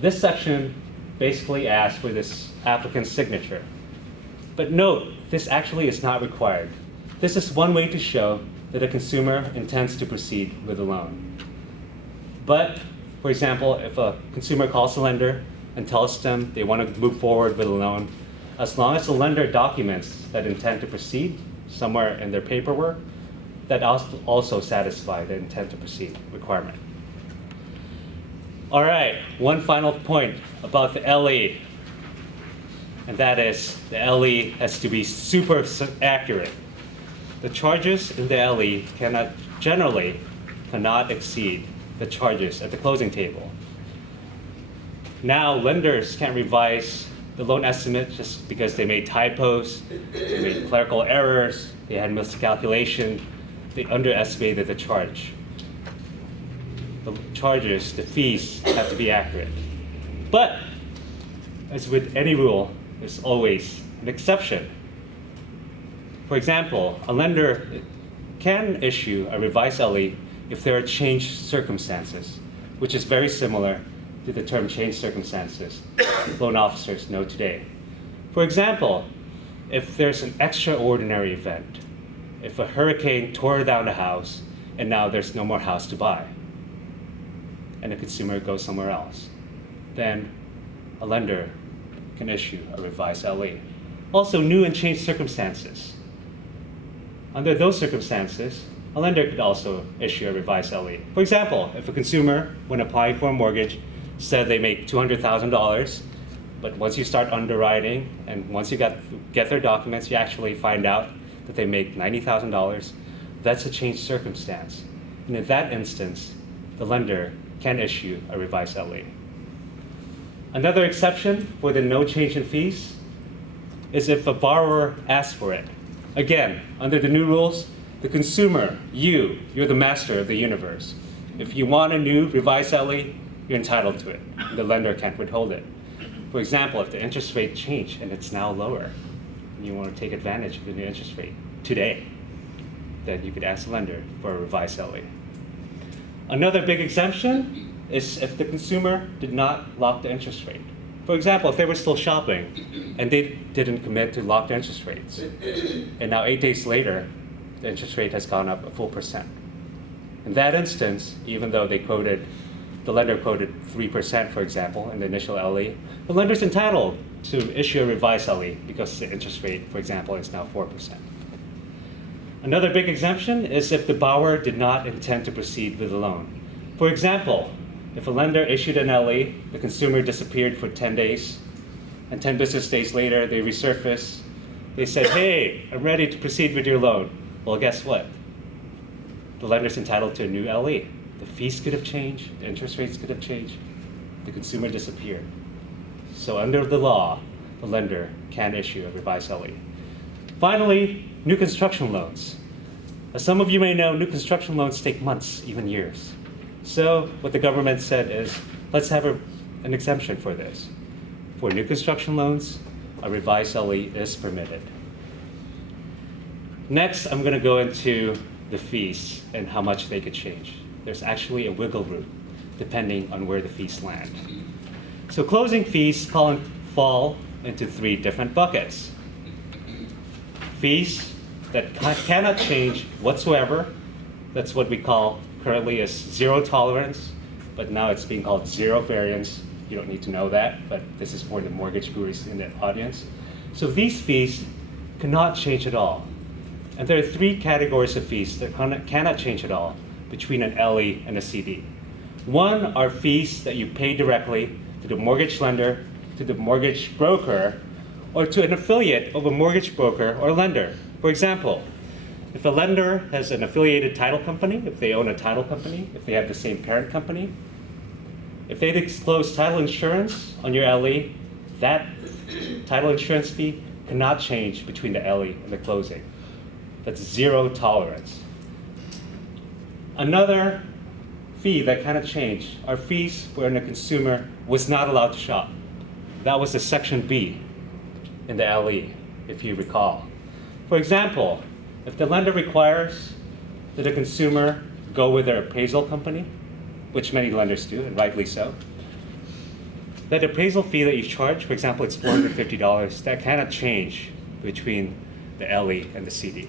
This section basically asks for this applicant's signature. But note, this actually is not required. This is one way to show that a consumer intends to proceed with a loan. But, for example, if a consumer calls the lender and tells them they want to move forward with a loan, as long as the lender documents that intent to proceed somewhere in their paperwork, that also satisfy the intent to proceed requirement. All right, one final point about the LE, and that is the LE has to be super accurate. The charges in the LE cannot exceed the charges at the closing table. Now, lenders can't revise the loan estimate just because they made typos, they made clerical errors, they had miscalculation, they underestimated the charge. The charges, the fees have to be accurate. But, as with any rule, there's always an exception. For example, a lender can issue a revised LE if there are changed circumstances, which is very similar to the term changed circumstances loan officers know today. For example, if there's an extraordinary event, if a hurricane tore down a house and now there's no more house to buy, and the consumer goes somewhere else, then a lender can issue a revised LE. Also, new and changed circumstances. Under those circumstances, a lender could also issue a revised LE. For example, if a consumer, when applying for a mortgage, said they make $200,000, but once you start underwriting and once you get their documents, you actually find out that they make $90,000, that's a changed circumstance. And in that instance, the lender can issue a revised LE. Another exception for the no change in fees is if a borrower asks for it. Again, under the new rules, the consumer, you're the master of the universe. If you want a new revised LE, you're entitled to it. The lender can't withhold it. For example, if the interest rate changed and it's now lower, and you want to take advantage of the new interest rate today, then you could ask the lender for a revised LE. Another big exemption is if the consumer did not lock the interest rate. For example, if they were still shopping and they didn't commit to lock the interest rates, and now 8 days later, the interest rate has gone up a full percent. In that instance, even though the lender quoted 3%, for example, in the initial LE, the lender's entitled to issue a revised LE because the interest rate, for example, is now 4%. Another big exemption is if the borrower did not intend to proceed with the loan. For example, if a lender issued an LE, the consumer disappeared for 10 days, and 10 business days later, they resurface. They said, hey, I'm ready to proceed with your loan. Well, guess what? The lender's entitled to a new LE. The fees could have changed, the interest rates could have changed, the consumer disappeared. So under the law, the lender can issue a revised LE. Finally, new construction loans. As some of you may know, new construction loans take months, even years. So what the government said is, let's have an exemption for this. For new construction loans, a revised LE is permitted. Next, I'm going to go into the fees and how much they could change. There's actually a wiggle room depending on where the fees land. So closing fees fall into 3 different buckets. Fees that cannot change whatsoever, that's what we call currently as zero tolerance, but now it's being called zero variance. You don't need to know that, but this is for the mortgage gurus in the audience. So these fees cannot change at all. And there are 3 categories of fees that cannot change at all between an LE and a CD. One are fees that you pay directly to the mortgage lender, to the mortgage broker, or to an affiliate of a mortgage broker or lender. For example, if a lender has an affiliated title company, if they own a title company, if they have the same parent company, if they disclose title insurance on your LE, that title insurance fee cannot change between the LE and the closing. That's zero tolerance. Another fee that cannot change are fees where the consumer was not allowed to shop. That was the Section B in the LE, if you recall. For example, if the lender requires that the consumer go with their appraisal company, which many lenders do, and rightly so, that appraisal fee that you charge, for example, it's $450, that cannot change between the LE and the CD.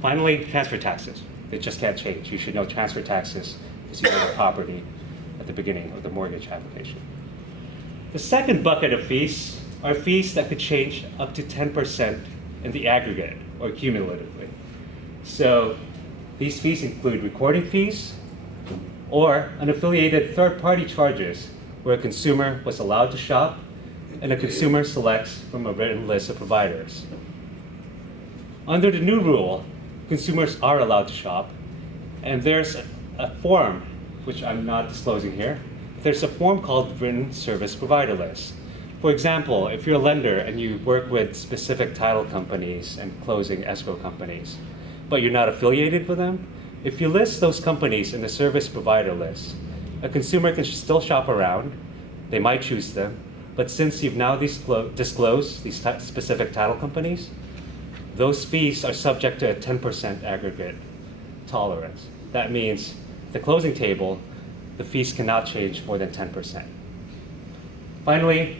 Finally, transfer taxes. They just can't change. You should know transfer taxes because you own the property at the beginning of the mortgage application. The second bucket of fees are fees that could change up to 10% in the aggregate or cumulatively. So these fees include recording fees or unaffiliated third-party charges where a consumer was allowed to shop and a consumer selects from a written list of providers. Under the new rule, consumers are allowed to shop, and there's a form, which I'm not disclosing here. There's a form called Written Service Provider List. For example, if you're a lender and you work with specific title companies and closing escrow companies, but you're not affiliated with them, if you list those companies in the service provider list, a consumer can still shop around. They might choose them, but since you've now disclosed these specific title companies, those fees are subject to a 10% aggregate tolerance. That means the closing table, the fees cannot change more than 10%. Finally,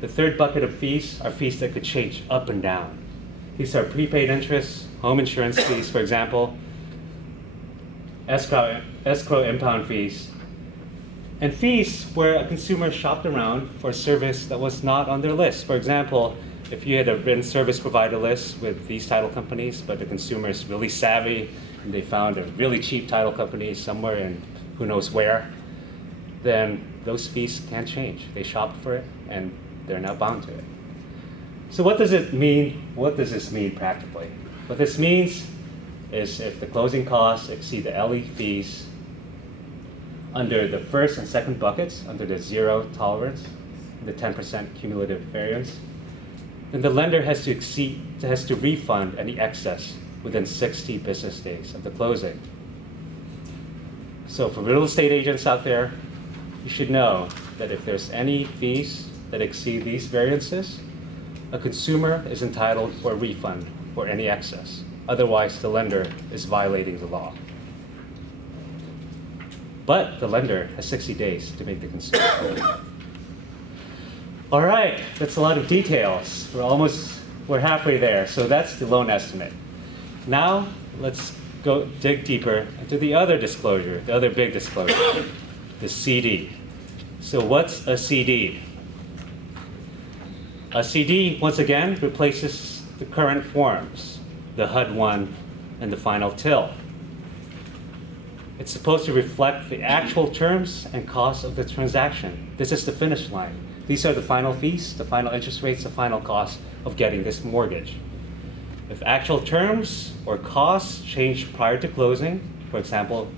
the third bucket of fees are fees that could change up and down. These are prepaid interest, home insurance fees, for example, escrow impound fees, and fees where a consumer shopped around for a service that was not on their list. For example, if you had a written service provider list with these title companies, but the consumer is really savvy and they found a really cheap title company somewhere in who knows where, then those fees can't change. They shopped for it and they're now bound to it. So what does it mean? What does this mean practically? What this means is if the closing costs exceed the LE fees under the first and second buckets, under the zero tolerance, the 10% cumulative variance, then the lender has to refund any excess within 60 business days of the closing. So for real estate agents out there, you should know that if there's any fees that exceed these variances, a consumer is entitled for a refund for any excess. Otherwise, the lender is violating the law. But the lender has 60 days to make the consumer whole. All right, that's a lot of details. We're halfway there. So that's the loan estimate. Now, let's go dig deeper into the other disclosure, the other big disclosure, the CD. So what's a CD? A CD, once again, replaces the current forms, the HUD-1 and the final TIL. It's supposed to reflect the actual terms and costs of the transaction. This is the finish line. These are the final fees, the final interest rates, the final cost of getting this mortgage. If actual terms or costs change prior to closing, for example,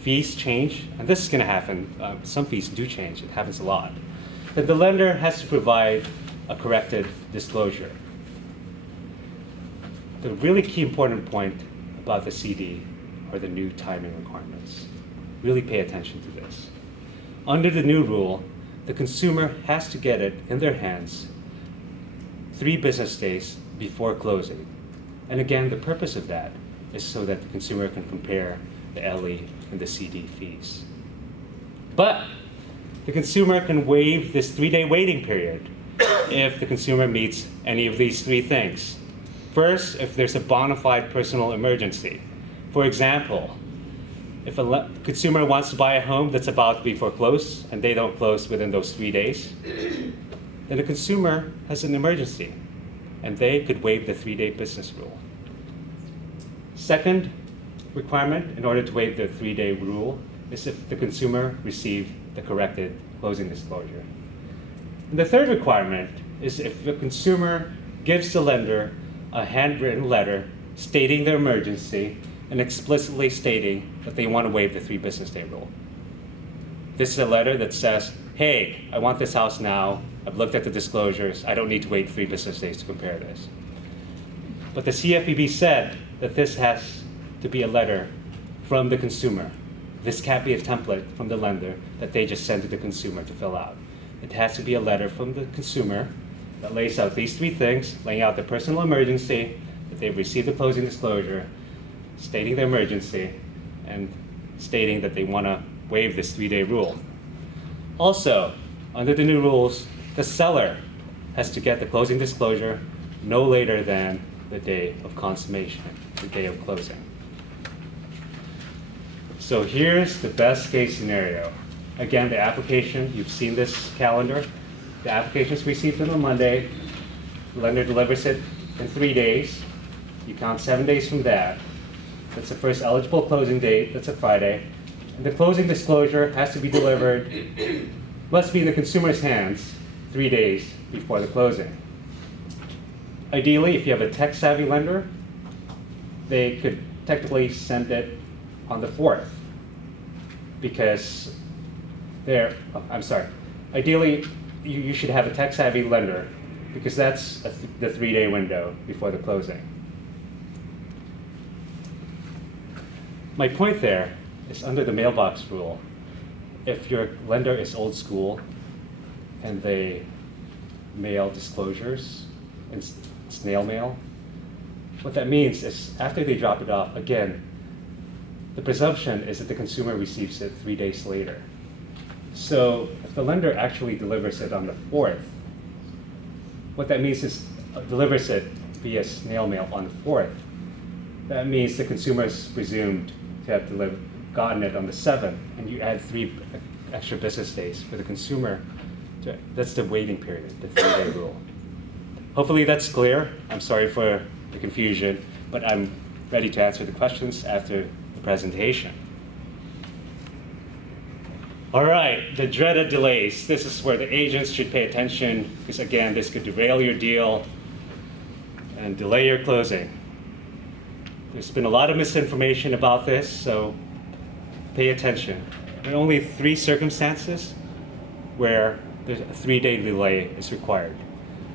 fees change, and this is going to happen, some fees do change, it happens a lot, then the lender has to provide a corrected disclosure. The really key important point about the CD are the new timing requirements. Really pay attention to this. Under the new rule, the consumer has to get it in their hands 3 business days before closing. And again, the purpose of that is so that the consumer can compare the LE and the CD fees. But the consumer can waive this 3-day waiting period if the consumer meets any of these 3 things. First, if there's a bona fide personal emergency. For example, if a consumer wants to buy a home that's about to be foreclosed and they don't close within those 3 days, then the consumer has an emergency and they could waive the 3-day business rule. Second requirement in order to waive the 3-day rule is if the consumer received the corrected closing disclosure. And the third requirement is if the consumer gives the lender a handwritten letter stating their emergency and explicitly stating that they want to waive the 3 business day rule. This is a letter that says, hey, I want this house now. I've looked at the disclosures. I don't need to wait 3 business days to compare this. But the CFPB said that this has to be a letter from the consumer. This can't be a template from the lender that they just send to the consumer to fill out. It has to be a letter from the consumer that lays out these 3 things, laying out the personal emergency, that they've received the closing disclosure, stating the emergency, and stating that they want to waive this 3-day rule. Also, under the new rules, the seller has to get the closing disclosure no later than the day of consummation, the day of closing. So here's the best case scenario. Again, the application, you've seen this calendar. The application is received on a Monday. The lender delivers it in 3 days. You count 7 days from that. That's the first eligible closing date. That's a Friday. And the closing disclosure has to be delivered, must be in the consumer's hands 3 days before the closing. Ideally, if you have a tech-savvy lender, they could technically send it on the 4th because ideally, you should have a tech-savvy lender because that's the 3-day window before the closing. My point there is under the mailbox rule, if your lender is old school and they mail disclosures in snail mail, what that means is after they drop it off, again, the presumption is that the consumer receives it 3 days later. So if the lender actually delivers it on the 4th, what that means is delivers it via snail mail on the 4th. That means the consumer is presumed to have gotten it on the 7th, and you add 3 extra business days for the consumer. That's the waiting period, the 3-day rule. Hopefully that's clear. I'm sorry for the confusion, but I'm ready to answer the questions after the presentation. All right, the dreaded delays. This is where the agents should pay attention because again, this could derail your deal and delay your closing. There's been a lot of misinformation about this, so pay attention. There are only 3 circumstances where there's a 3-day delay is required.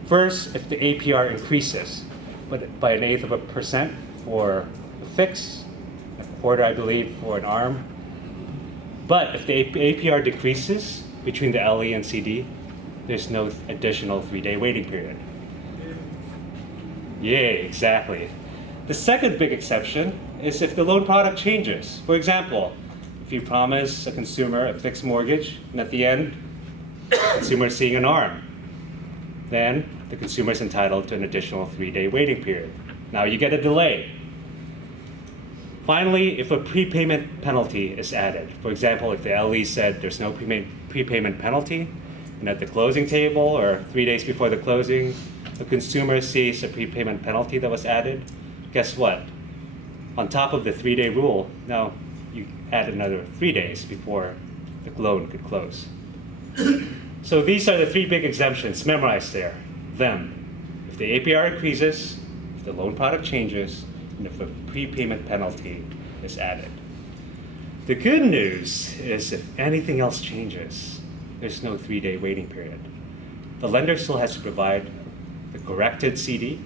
First, if the APR increases, but by 1/8% for a fix, 1/4, I believe, for an ARM. But if the APR decreases between the LE and CD, there's no additional 3-day waiting period. Yay, exactly. The second big exception is if the loan product changes. For example, if you promise a consumer a fixed mortgage, and at the end, the consumer is seeing an ARM, then the consumer is entitled to an additional 3-day waiting period. Now you get a delay. Finally, if a prepayment penalty is added, for example, if the LE said there's no prepayment penalty, and at the closing table or 3 days before the closing, the consumer sees a prepayment penalty that was added, guess what? On top of the 3-day rule, now you add another 3 days before the loan could close. So these are the 3 big exemptions. Memorize them. If the APR increases, if the loan product changes, and if a prepayment penalty is added. The good news is if anything else changes, there's no 3-day waiting period. The lender still has to provide the corrected CD.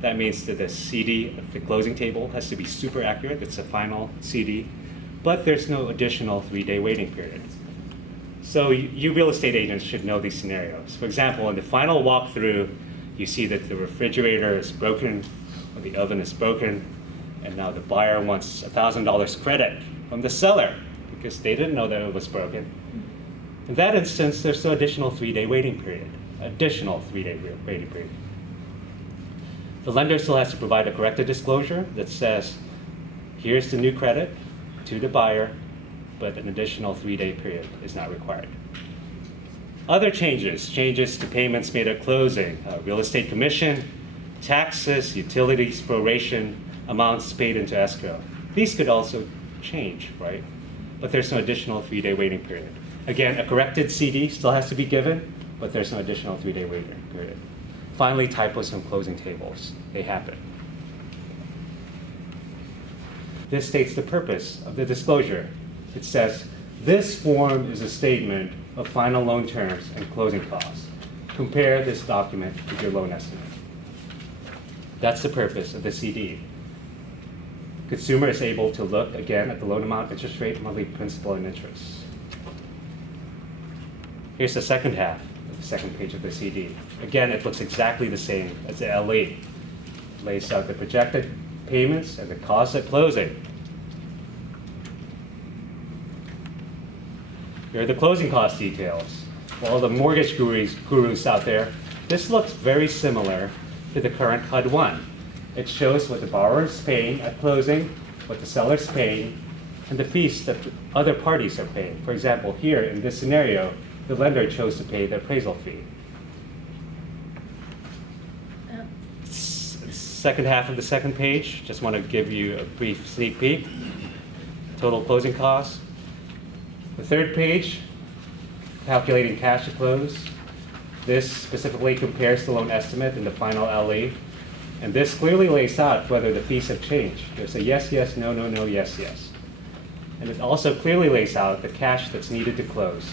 That means that the CD at the closing table has to be super accurate. It's a final CD, but there's no additional 3-day waiting period. So you real estate agents should know these scenarios. For example, in the final walkthrough, you see that the refrigerator is broken or the oven is broken, and now the buyer wants $1,000 credit from the seller because they didn't know that it was broken. In that instance, there's no additional 3-day waiting period. Additional 3-day waiting period. The lender still has to provide a corrected disclosure that says, here's the new credit to the buyer, but an additional 3-day period is not required. Other changes to payments made at closing, real estate commission, taxes, utilities, proration, amounts paid into escrow. These could also change, right? But there's no additional 3-day waiting period. Again, a corrected CD still has to be given, but there's no additional 3-day waiting period. Finally, typos on closing tables. They happen. This states the purpose of the disclosure. It says, this form is a statement of final loan terms and closing costs. Compare this document with your loan estimate. That's the purpose of the CD. Consumer is able to look again at the loan amount, interest rate, monthly principal, and interest. Here's the second half of the second page of the CD. Again, it looks exactly the same as the LE. It lays out the projected payments and the costs at closing. Here are the closing cost details. For all the mortgage gurus out there, this looks very similar to the current HUD-1. It shows what the borrower is paying at closing, what the seller is paying, and the fees that other parties are paying. For example, here in this scenario, the lender chose to pay the appraisal fee. Second half of the second page, just want to give you a brief sneak peek. Total closing costs. The third page, calculating cash at close. This specifically compares the loan estimate and the final LE. And this clearly lays out whether the fees have changed. There's a yes, yes, no, no, no, yes, yes. And it also clearly lays out the cash that's needed to close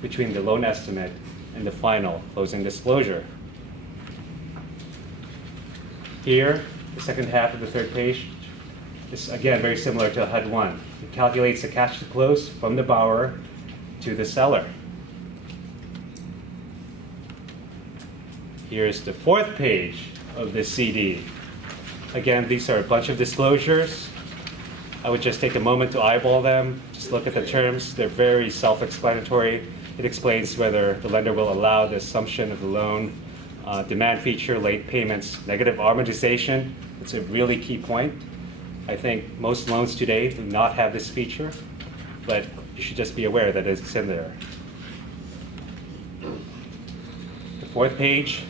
between the loan estimate and the final closing disclosure. Here, the second half of the third page is again very similar to HUD-1. It calculates the cash to close from the borrower to the seller. Here's the fourth page of the CD. Again, these are a bunch of disclosures. I would just take a moment to eyeball them, just look at the terms. They're very self-explanatory. It explains whether the lender will allow the assumption of the loan, demand feature, late payments, negative amortization. It's a really key point. I think most loans today do not have this feature, but you should just be aware that it's in there. The fourth page,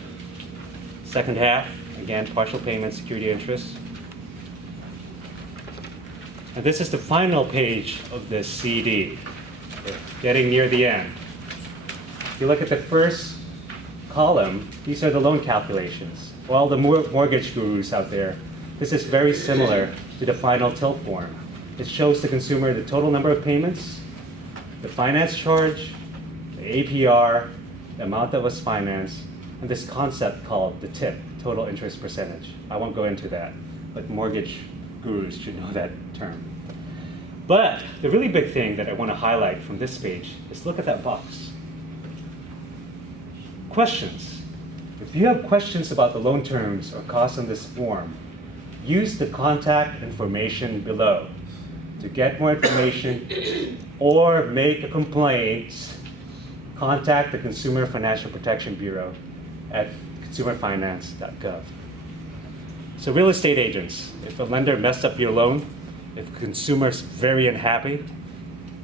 second half, again, partial payment, security interest. And this is the final page of this CD. We're getting near the end. If you look at the first column, these are the loan calculations. For all the mortgage gurus out there, This is very similar to the final TIL form. It shows the consumer the total number of payments, the finance charge, the APR, the amount that was financed, and this concept called the TIP, total interest percentage. I won't go into that, but mortgage gurus should know that term. But the really big thing that I want to highlight from this page is look at that box. Questions. If you have questions about the loan terms or costs on this form, use the contact information below to get more information or make a complaint. Contact the Consumer Financial Protection Bureau at consumerfinance.gov. So real estate agents, if a lender messed up your loan, if a consumer's very unhappy,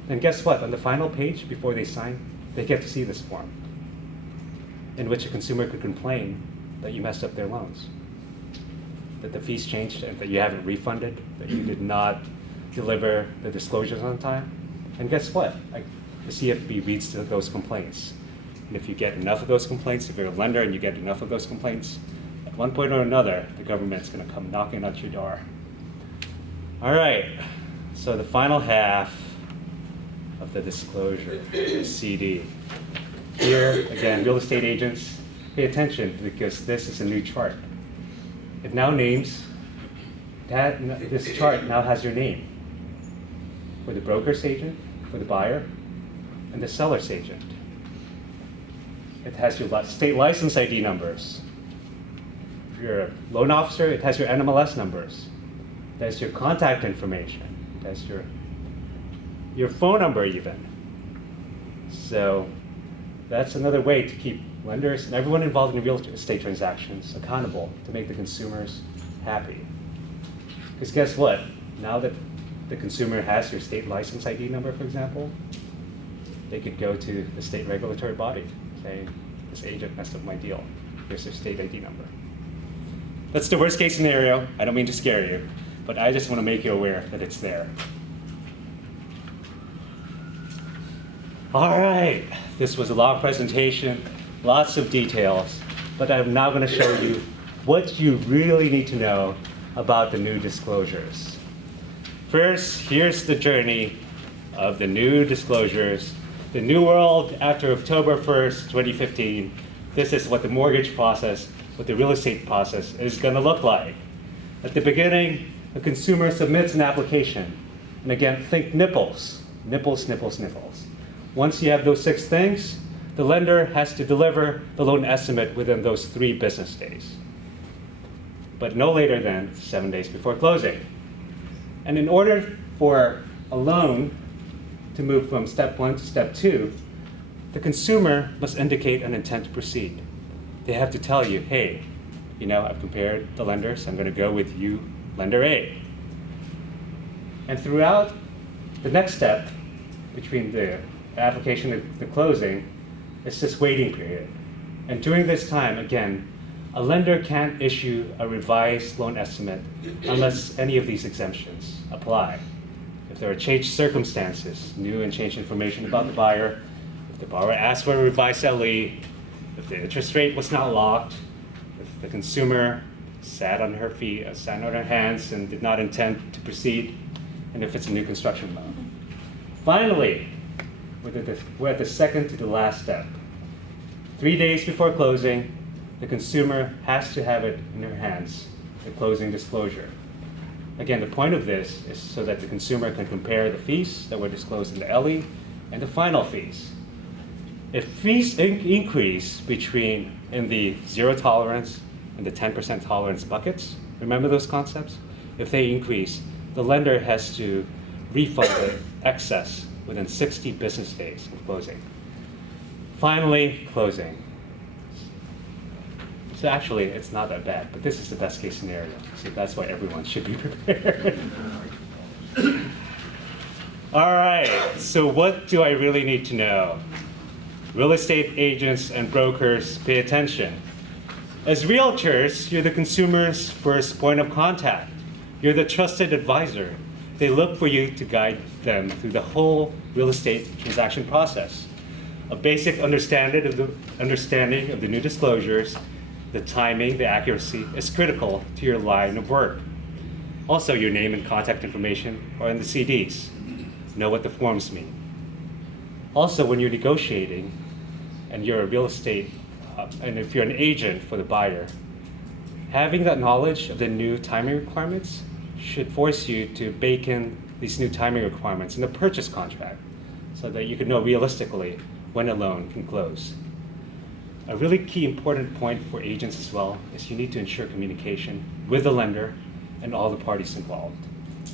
then guess what? On the final page before they sign, they get to see this form in which a consumer could complain that you messed up their loans, that the fees changed, and that you haven't refunded, that you did not deliver the disclosures on time. And guess what? The CFP reads those complaints. And if you get enough of those complaints, if you're a lender and you get enough of those complaints, at one point or another, the government's going to come knocking at your door. All right, so the final half of the disclosure, the CD. Here, again, real estate agents, pay attention because this is a new chart. It now names, this chart now has your name for the broker's agent, for the buyer, and the seller's agent. It has your state license ID numbers. If you're a loan officer, it has your NMLS numbers. It has your contact information. It has your phone number even. So that's another way to keep lenders and everyone involved in real estate transactions accountable to make the consumers happy. Because guess what? Now that the consumer has your state license ID number, for example, they could go to the state regulatory body saying, this agent messed up my deal. Here's their state ID number. That's the worst case scenario. I don't mean to scare you, but I just want to make you aware that it's there. All right, this was a long presentation, lots of details, but I'm now going to show you what you really need to know about the new disclosures. First, here's the journey of the new disclosures. The new world after October 1st, 2015. This is what the mortgage process, what the real estate process is going to look like. At the beginning, the consumer submits an application. And again, think nipples, nipples, nipples, nipples. Once you have those 6 things, the lender has to deliver the loan estimate within those 3 business days, but no later than 7 days before closing. And in order for a loan to move from step 1 to step 2, the consumer must indicate an intent to proceed. They have to tell you, hey, you know, I've compared the lenders, I'm going to go with you, lender A. And throughout the next step, between the application and the closing, it's this waiting period. And during this time, again, a lender can't issue a revised loan estimate unless any of these exemptions apply. If there are changed circumstances, new and changed information about the buyer, if the borrower asks for a revised LE, if the interest rate was not locked, if the consumer sat on her feet, sat on her hands and did not intend to proceed, and if it's a new construction loan. Finally, we're at the second to the last step. 3 days before closing, the consumer has to have it in their hands, the closing disclosure. Again, the point of this is so that the consumer can compare the fees that were disclosed in the LE and the final fees. If fees increase in the 0 tolerance and the 10% tolerance buckets, remember those concepts? If they increase, the lender has to refund the excess within 60 business days of closing. Finally, closing. So actually, it's not that bad, but this is the best case scenario. So that's why everyone should be prepared. All right, so what do I really need to know? Real estate agents and brokers, pay attention. As realtors, you're the consumer's first point of contact. You're the trusted advisor. They look for you to guide them through the whole real estate transaction process. A basic understanding of the new disclosures, the timing, the accuracy is critical to your line of work. Also, your name and contact information are in the CDs. Know what the forms mean. Also, when you're negotiating and you're a real estate, and if you're an agent for the buyer, having that knowledge of the new timing requirements should force you to bake in these new timing requirements in the purchase contract so that you can know realistically when a loan can close. A really key important point for agents as well is you need to ensure communication with the lender and all the parties involved.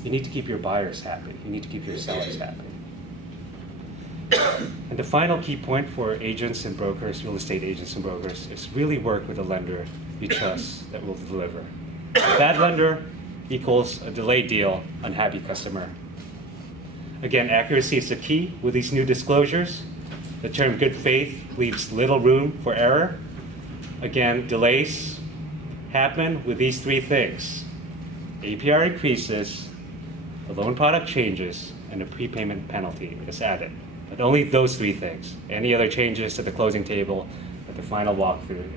You need to keep your buyers happy. You need to keep your sellers happy. And the final key point for agents and brokers, real estate agents and brokers, is really work with a lender you trust that will deliver. A bad lender equals a delayed deal, unhappy customer. Again, accuracy is the key with these new disclosures. The term good faith leaves little room for error. Again, delays happen with these three things. APR increases, the loan product changes, and a prepayment penalty is added. But only those three things. Any other changes to the closing table at the final walkthrough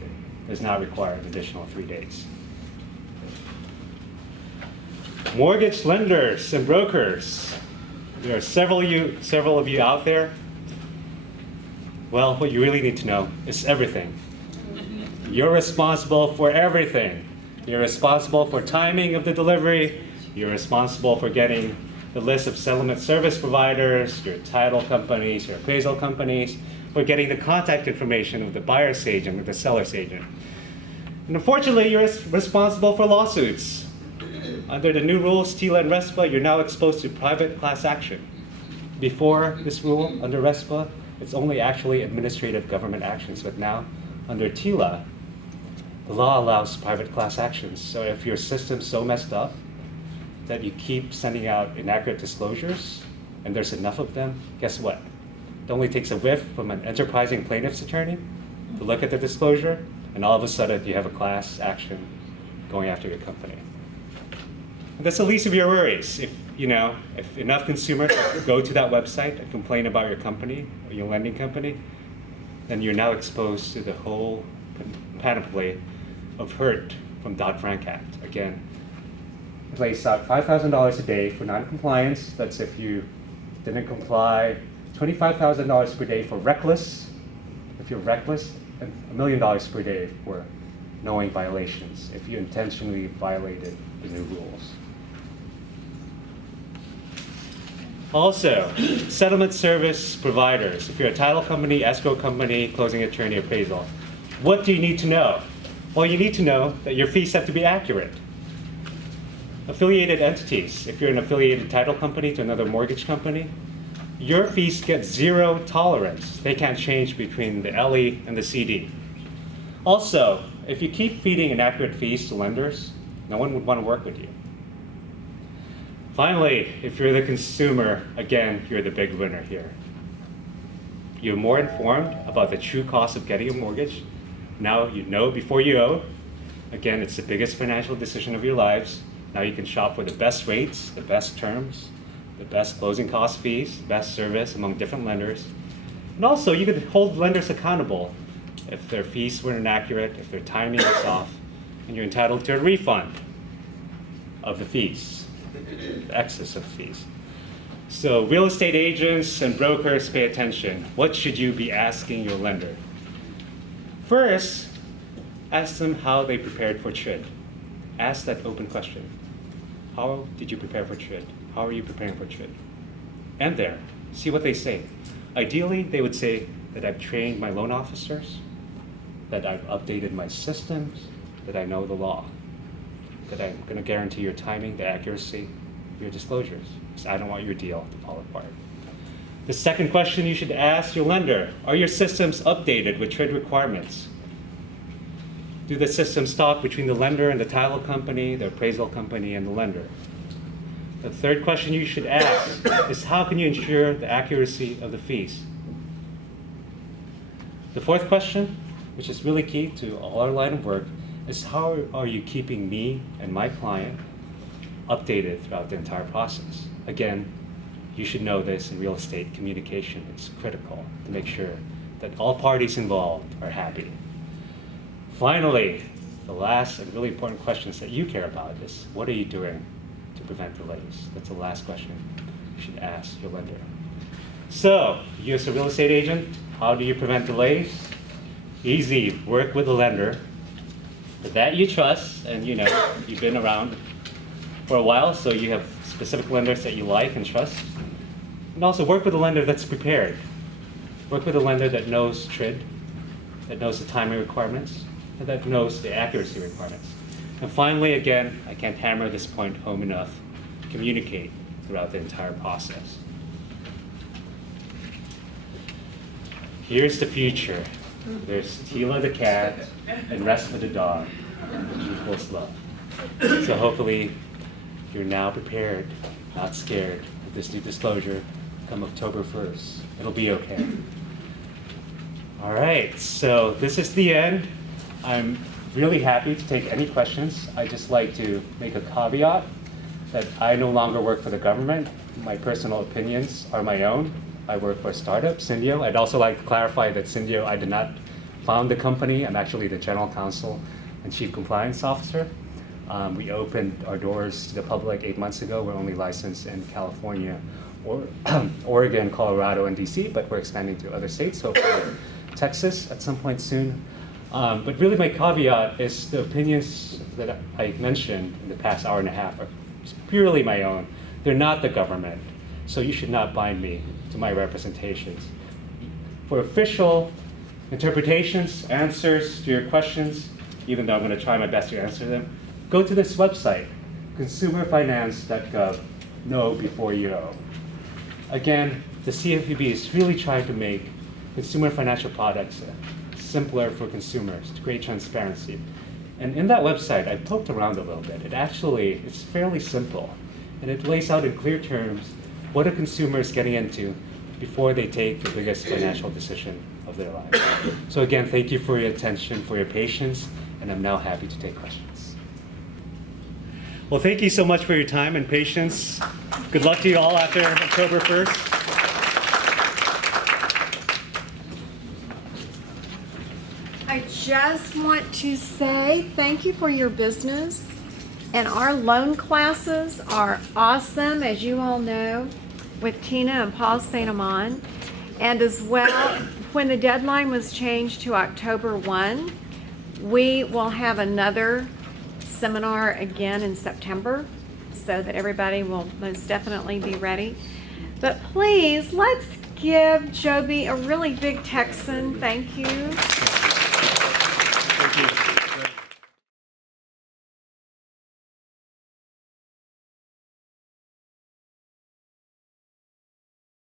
does not require an additional 3 days. Mortgage lenders and brokers. There are several of you out there. Well, what you really need to know is everything. You're responsible for everything. You're responsible for timing of the delivery. You're responsible for getting the list of settlement service providers, your title companies, your appraisal companies, for getting the contact information of the buyer's agent or the seller's agent. And unfortunately, you're responsible for lawsuits. Under the new rules, TILA and RESPA, you're now exposed to private class action. Before this rule, under RESPA, it's only actually administrative government actions, but now, under TILA, the law allows private class actions. So if your system's so messed up that you keep sending out inaccurate disclosures, and there's enough of them, guess what? It only takes a whiff from an enterprising plaintiff's attorney to look at the disclosure, and all of a sudden you have a class action going after your company. And that's the least of your worries. If enough consumers go to that website and complain about your company or your lending company, then you're now exposed to the whole panoply of hurt from Dodd-Frank Act. Again, place out $5,000 a day for non-compliance. That's if you didn't comply. $25,000 per day for reckless, if you're reckless, and $1 million per day for knowing violations, if you intentionally violated the new rules. Also, settlement service providers. If you're a title company, escrow company, closing attorney, appraisal, what do you need to know? Well, you need to know that your fees have to be accurate. Affiliated entities. If you're an affiliated title company to another mortgage company, your fees get zero tolerance. They can't change between the LE and the CD. Also, if you keep feeding inaccurate fees to lenders, no one would want to work with you. Finally, if you're the consumer, again, you're the big winner here. You're more informed about the true cost of getting a mortgage. Now you know before you owe. Again, it's the biggest financial decision of your lives. Now you can shop for the best rates, the best terms, the best closing cost fees, best service among different lenders. And also, you could hold lenders accountable if their fees were inaccurate, if their timing is off, and you're entitled to a refund of the fees, the excess of fees. So real estate agents and brokers, pay attention. What should you be asking your lender? First, ask them how they prepared for TRID. Ask that open question. How did you prepare for TRID? How are you preparing for TRID? And there, see what they say. Ideally, they would say that I've trained my loan officers, that I've updated my systems, that I know the law, that I'm going to guarantee your timing, the accuracy, your disclosures. So I don't want your deal to fall apart. The second question you should ask your lender, are your systems updated with TRID requirements? Do the systems talk between the lender and the title company, the appraisal company, and the lender? The third question you should ask is how can you ensure the accuracy of the fees? The fourth question, which is really key to all our line of work, is how are you keeping me and my client updated throughout the entire process? Again, you should know this in real estate communication. It's critical to make sure that all parties involved are happy. Finally, the last and really important questions that you care about is what are you doing to prevent delays? That's the last question you should ask your lender. So, you as a real estate agent, how do you prevent delays? Easy, work with a lender that you trust, and you know, you've been around for a while, so you have specific lenders that you like and trust. And also work with a lender that's prepared. Work with a lender that knows TRID, that knows the timing requirements, and that knows the accuracy requirements. And finally, again, I can't hammer this point home enough, communicate throughout the entire process. Here's the future. There's TILA the cat and RESPA the dog, which equals love. So hopefully you're now prepared, not scared of this new disclosure come October 1st. It'll be okay. All right, so this is the end. I'm really happy to take any questions. I just like to make a caveat that I no longer work for the government. My personal opinions are my own. I work for a startup, Syndio. I'd also like to clarify that Syndio, I did not found the company. I'm actually the general counsel and chief compliance officer. We opened our doors to the public 8 months ago. We're only licensed in California, Oregon, Colorado, and DC, but we're expanding to other states, hopefully Texas at some point soon. But really my caveat is the opinions that I mentioned in the past hour and a half are purely my own. They're not the government, so you should not bind me to my representations. For official interpretations, answers to your questions, even though I'm going to try my best to answer them, go to this website, consumerfinance.gov, know before you owe. Again, the CFPB is really trying to make consumer financial products simpler for consumers to create transparency. And in that website, I poked around a little bit. It's fairly simple. And it lays out in clear terms what a consumer is getting into before they take the biggest financial decision of their life. So again, thank you for your attention, for your patience, and I'm now happy to take questions. Well, thank you so much for your time and patience. Good luck to you all after October 1st. I just want to say thank you for your business. And our loan classes are awesome, as you all know, with Tina and Paul St. Amand. And as well, when the deadline was changed to October 1, we will have another seminar again in September so that everybody will most definitely be ready. But please, let's give Joby a really big Texan thank you. Thank you.